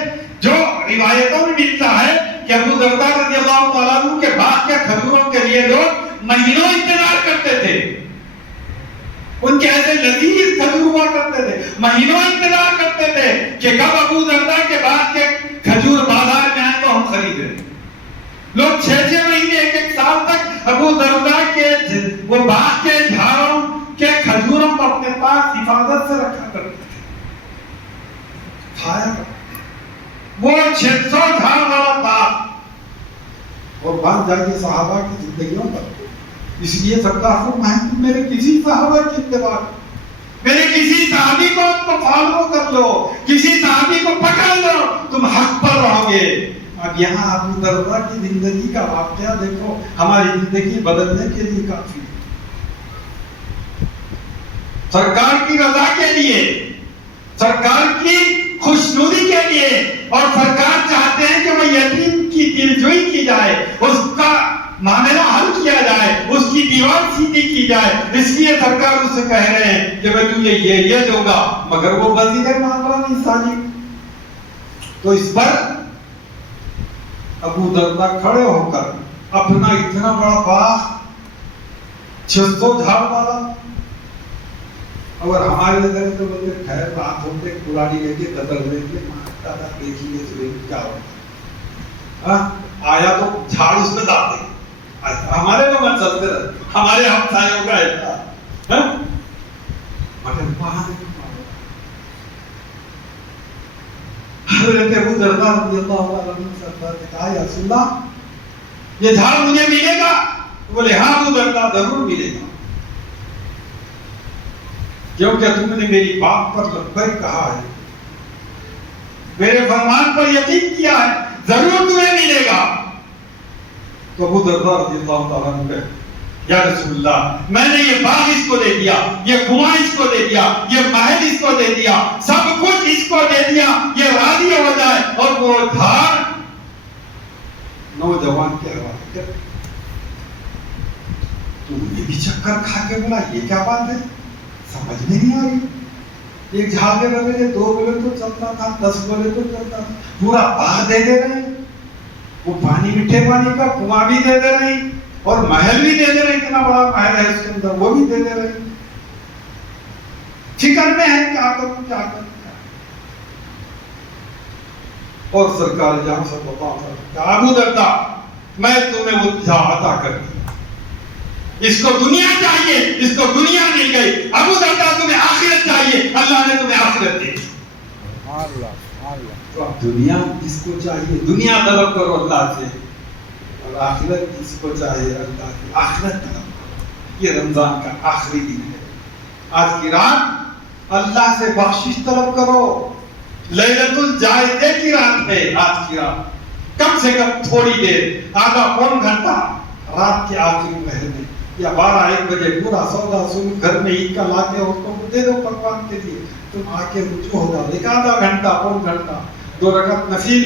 جو روایتوں میں ملتا ہے کہ ابو درداء رضی اللہ تعالیٰ عنہ کے باغ کے کھجوروں کے لیے لوگ مہینوں انتظار کرتے تھے، ان کے ایسے لذیذ کھجور ہوا کرتے تھے، مہینوں انتظار کرتے تھے کہ کب ابو درداء کے باغ کے کھجور بازار میں آئے تو ہم خریدیں۔ لوگ 6 مہینے 1 سال تک ابو درداء کے وہ باغ کے جھاڑوں کے کھجوروں کو اپنے پاس حفاظت سے رکھا کرتے تھے، کھایا وہ 600 جھاڑ والا باغ، اور بات جائے صحابہ کی زندگیوں پر۔ اس لیے سرکار فرمائیں کہ میرے کسی صحابہ کی اتباع، میرے کسی صحابی کو فالو کر لو، کسی صحابی کو پکڑ لو، تم حق پر رہو گے۔ اب یہاں ابو درداء کی زندگی کا واقعہ دیکھو، ہماری زندگی بدلنے کے لیے کافی ہے، سرکار کی رضا کے لیے سرکار کی خوشنودی کے لیے، اور سرکار چاہتے ہیں کہ وہ یتیم کی دلجوئی کی جائے، اس کا معاملہ حل کیا جائے، اس کی دیوار سیدھی کی جائے، اس لیے سرکار اس سے کہہ رہے ہیں کہ میں تجھے یہ دوں گا، مگر وہ وزیر معاملہ نہیں ساجد۔ تو اس پر ابو دردہ کھڑے ہو کر اپنا اتنا بڑا باغ 600 جھاڑ والا، اور ہمارے نظر تو بولتے خیر رات ہوتے کلاڑی لے کے دبل لے کے مارتا تھا، دیکھیے سوئے کیا ہوتا آیا تو جھاڑ اس میں ڈالتے، ہمارے لوگ چلتے رہتے، ہمارے ہمسایوں کا ایسا مگر وہاں حضرت ابو دردہ رضی اللہ عنہ سرکار نے کہا یا رسول اللہ یہ جھاڑ مجھے ملے گا؟ بولے ہاں ابو دردہ ضرور ملے گا، کیونکہ تم نے میری بات پر لبیک کہا ہے، میرے فرمان پر یقین کیا ہے، ضرور تمہیں ملے گا۔ تو ابو دردہ رضی اللہ تعالیٰ عنہ کہے یا رسول اللہ میں نے یہ باغ اس کو دے دیا، یہ کنواں اس کو دے دیا، یہ محل اس کو دے دیا، سب کچھ اس کو دے دیا، یہ راضی ہو جائے اور وہ دھار نوجوان کے حوالے کر۔ تو یہ بھی چکر کھا کے بولا یہ کیا بات ہے، سمجھ میں نہیں آ رہی، ایک جھاڑ کے بدلے 2 بولے تو چلتا تھا، 10 بولے تو چلتا تھا، پورا باغ دے دے رہے ہیں، وہ پانی میٹھے پانی کا کنواں بھی دے دے رہے ہیں اور محل بھی دے دے رہے ہیں، اتنا بڑا محل ہے اس کے اندر وہ بھی دے دے رہے ہیں، فکر میں ہے کیا کروں کیا کروں۔ اور سرکار جہاں سے بتا کہ ابو دردہ میں تمہیں وہ جہاں عطا کر دیا، اس کو دنیا چاہیے، اس کو دنیا نہیں گئی، ابو دردہ تمہیں آخرت چاہیے، اللہ نے تمہیں آخرت دی۔ تو اب دنیا جس کو چاہیے دنیا طلب کرو اللہ سے، اور آخرت جس کو چاہیے اللہ کی آخرت طلب کرو۔ یہ رمضان کا آخری دن ہے، آج کی رات اللہ سے بخشش طلب کرو، لیلۃ الجائزے کی رات ہے آج کی رات، کم سے کم تھوڑی دیر، آدھا پون گھنٹہ رات کے آخری پہر میں یا 12-1 بجے پورا سودا سن گھر میں عید کا لا کے اس کو دے دو پکوان کے لیے، تم آ کے رجوع ہو جاؤ، ایک آدھا گھنٹہ پون گھنٹہ 2 رکعت نفل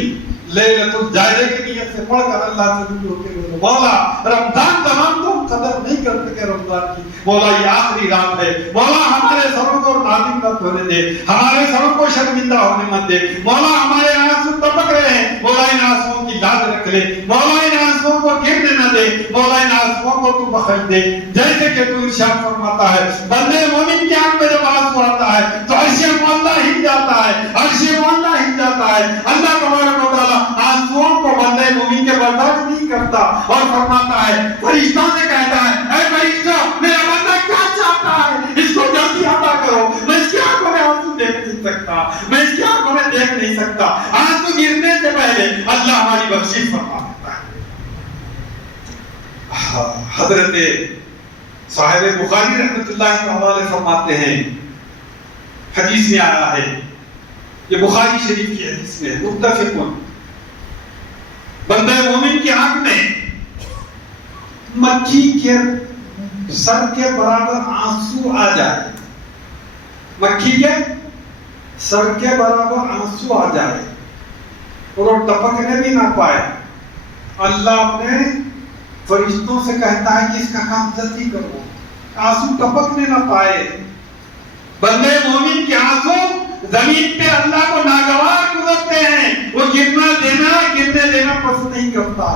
لیلۃ الجائزے کی نیت سے پڑھ کر اللہ سے رجوع ہو کے بولو مولا رمضان تمام تو قدر نہیں کرتے کہ رمضان کی، مولا یہ آخری رات ہے، مولا ہمارے سروں کو نازل مت ہونے دے، ہمارے سروں کو شرمندہ ہونے مت دے، مولا ہمارے آنسو ٹپک رہے ہیں، مولا ان آنسوؤں کی لاج رکھ لے، مولا ان آنسوؤں کو گرنے نہ دے، مولا ان آنسوؤں کو تو بخش دے، جیسے کہ تو ارشاد فرماتا ہے بندے مومن کی آنکھ میں جب آنسو آتا ہے تو عرش معلا ہل جاتا ہے، عرش معلا ہل جاتا ہے، اللہ تبارک و تعالیٰ آنسوؤں کو بندے مومن کے برداشت نہیں کرتا اور فرماتا ہے، فرشتوں سے کہتا ہے اے فرشتوں میرا بندہ کیا چاہتا ہے اس کو جلدی عطا کرو، میں اس کی آنکھوں میں آنسو دیکھ نہیں سکتا، میں اس کی آنکھوں میں دیکھ نہیں سکتا، آنسو گرنے سے پہلے اللہ ہماری بخشش فرما دیتا ہے۔ حضرت صاحب بخاری رحمۃ اللہ تعالی فرماتے ہیں، حدیث میں آیا ہے، یہ بخاری شریف کی حدیث میں متفقون، بندہ مومن کی آنکھ میں مکھی کے سر کے برابر آنسو آ جائے، مکھی کے سر کے برابر آنسو آ جائے اور وہ ٹپکنے بھی نہ پائے، اللہ اپنے فرشتوں سے کہتا ہے کہ اس کا کام جلدی کرو، آنسو ٹپکنے نہ پائے۔ بندے مومن کے آنسو زمین پہ اللہ کو ناگوار گزرتے ہیں، وہ گرنے دینا پسند نہیں کرتا،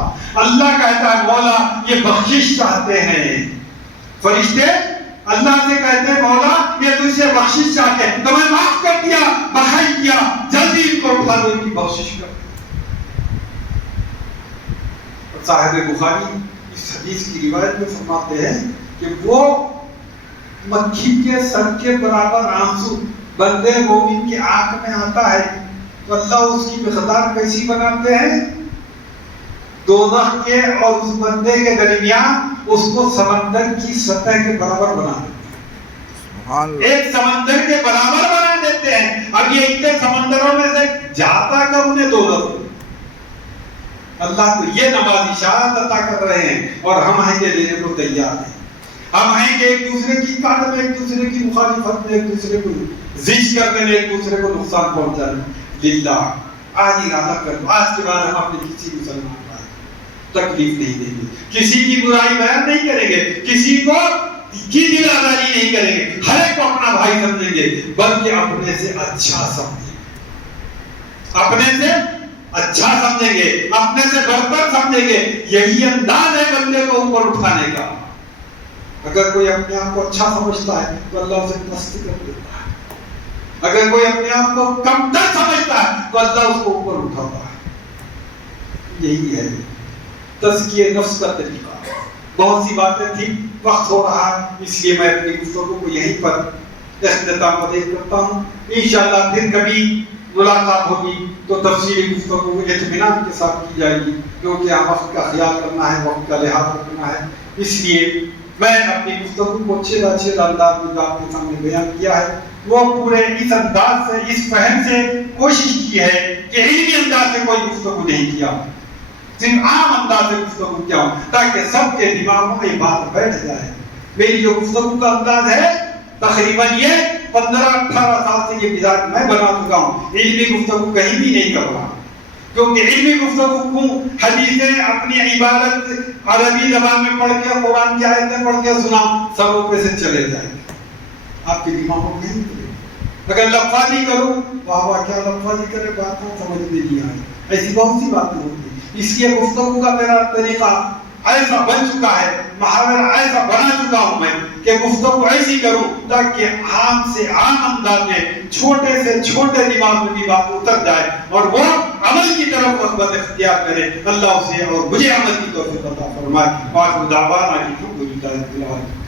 اللہ کہتا ہے مولا یہ بخشش چاہتے ہیں، فرشتے اللہ سے کہتے ہیں مولا یہ تجھ سے بخشش چاہتے ہیں، تو میں معاف کر دیا، بخش دیا، جلدی ان کو اٹھا دو، ان کی بخشش کر دیا۔ صاحب بخاری اس حدیث کی روایت میں فرماتے ہیں کہ وہ مکھی کے سر کے برابر آنسو بندے مومن کی آنکھ میں آتا ہے تو اللہ اس کی مقدار کیسی بناتے ہیں، دوزخ کے اور اس بندے کے درمیان اس کو سمندر کی سطح کے برابر بنا دیتے ہیں، ایک سمندر کے برابر بنا دیتے ہیں۔ اب یہ اتنے سمندروں میں سے جاتا کب انہیں دوزخ، اللہ تو یہ نوازشات عطا کر رہے ہیں اور ہم ہیں کہ لینے کو تیار ہیں۔ ہم ہیں کہ ایک دوسرے کی کاٹ میں، ایک دوسرے کی مخالفت میں، ایک دوسرے کو زج کرنے میں، ایک دوسرے کو نقصان پہنچانے للہ آج ارادہ کر دو، آج کے بعد ہم اپنے کسی مسلمان بھائی تکلیف نہیں دیں گے، کسی کی برائی بیان نہیں کریں گے، کسی کو کی دل آزاری نہیں کریں گے، ہر ایک کو اپنا بھائی سمجھیں گے، بلکہ اپنے سے اچھا سمجھیں گے، اپنے سے اچھا سمجھیں گے، اپنے سے برتر سمجھیں گے۔ یہی انداز ہے بندے کو اوپر اٹھانے کا۔ اگر کوئی اپنے آپ کو اچھا سمجھتا ہے تو اللہ اسے پست کر دیتا ہے، اگر کوئی اپنے آپ کو کمتر سمجھتا ہے تو اللہ اس کو اوپر اٹھاتا ہے۔ یہی ہے تزکیہ نفس کا طریقہ۔ بہت سی باتیں تھیں، وقت ہو رہا ہے، اس لیے میں اپنی گفتگو کو یہیں پر اختتام پذیر کرتا ہوں۔ انشاءاللہ پھر کبھی ملاقات ہوگی تو تفصیلی گفتگو اطمینان کے ساتھ کی جائے گی، کیونکہ ہم وقت کا خیال کرنا ہے، وقت کا لحاظ رکھنا ہے۔ اس لیے میں اپنی گفتگو کو چھیدہ انداز میں آپ کے سامنے بیان کیا ہے، وہ پورے اس انداز سے، اس فہم سے کوشش کی ہے کہ علمی انداز سے کوئی گفتگو نہیں کیا، صرف عام انداز سے گفتگو کیا ہوں تاکہ سب کے دماغوں میں یہ بات بیٹھ جائے۔ میری جو گفتگو کا انداز ہے تقریباً یہ 15-18 سال سے یہ مزاج میں بنا چکا ہوں، علمی گفتگو کہیں بھی نہیں کر رہا، کیونکہ علمی گفتگو کو حدیثیں اپنی عبارت عربی زبان میں پڑھ کے، قرآن کی آیتیں پڑھ کے سنا، سروں پہ سے چلے جائیں گے، آپ کے دماغوں میں نہیں چلے۔ اگر لفظی کروں، واہ واہ کیا لفظی کرے، بات سمجھ میں نہیں آئی، ایسی بہت سی باتیں ہوتی ہیں۔ اس لیے گفتگو کا میرا طریقہ ایسا بن چکا ہے، محاورہ ایسا بنا چکا ہوں میں کہ گفتگو ایسی کروں تاکہ عام سے عام انداز میں چھوٹے سے چھوٹے دماغ میں بھی بات اتر جائے اور وہ عمل کی طرف رغبت اختیار کرے۔ اللہ اسے اور مجھے عمل کی توفیق عطا فرمائے۔ وآخر دعوانا الحمد للہ رب العالمین۔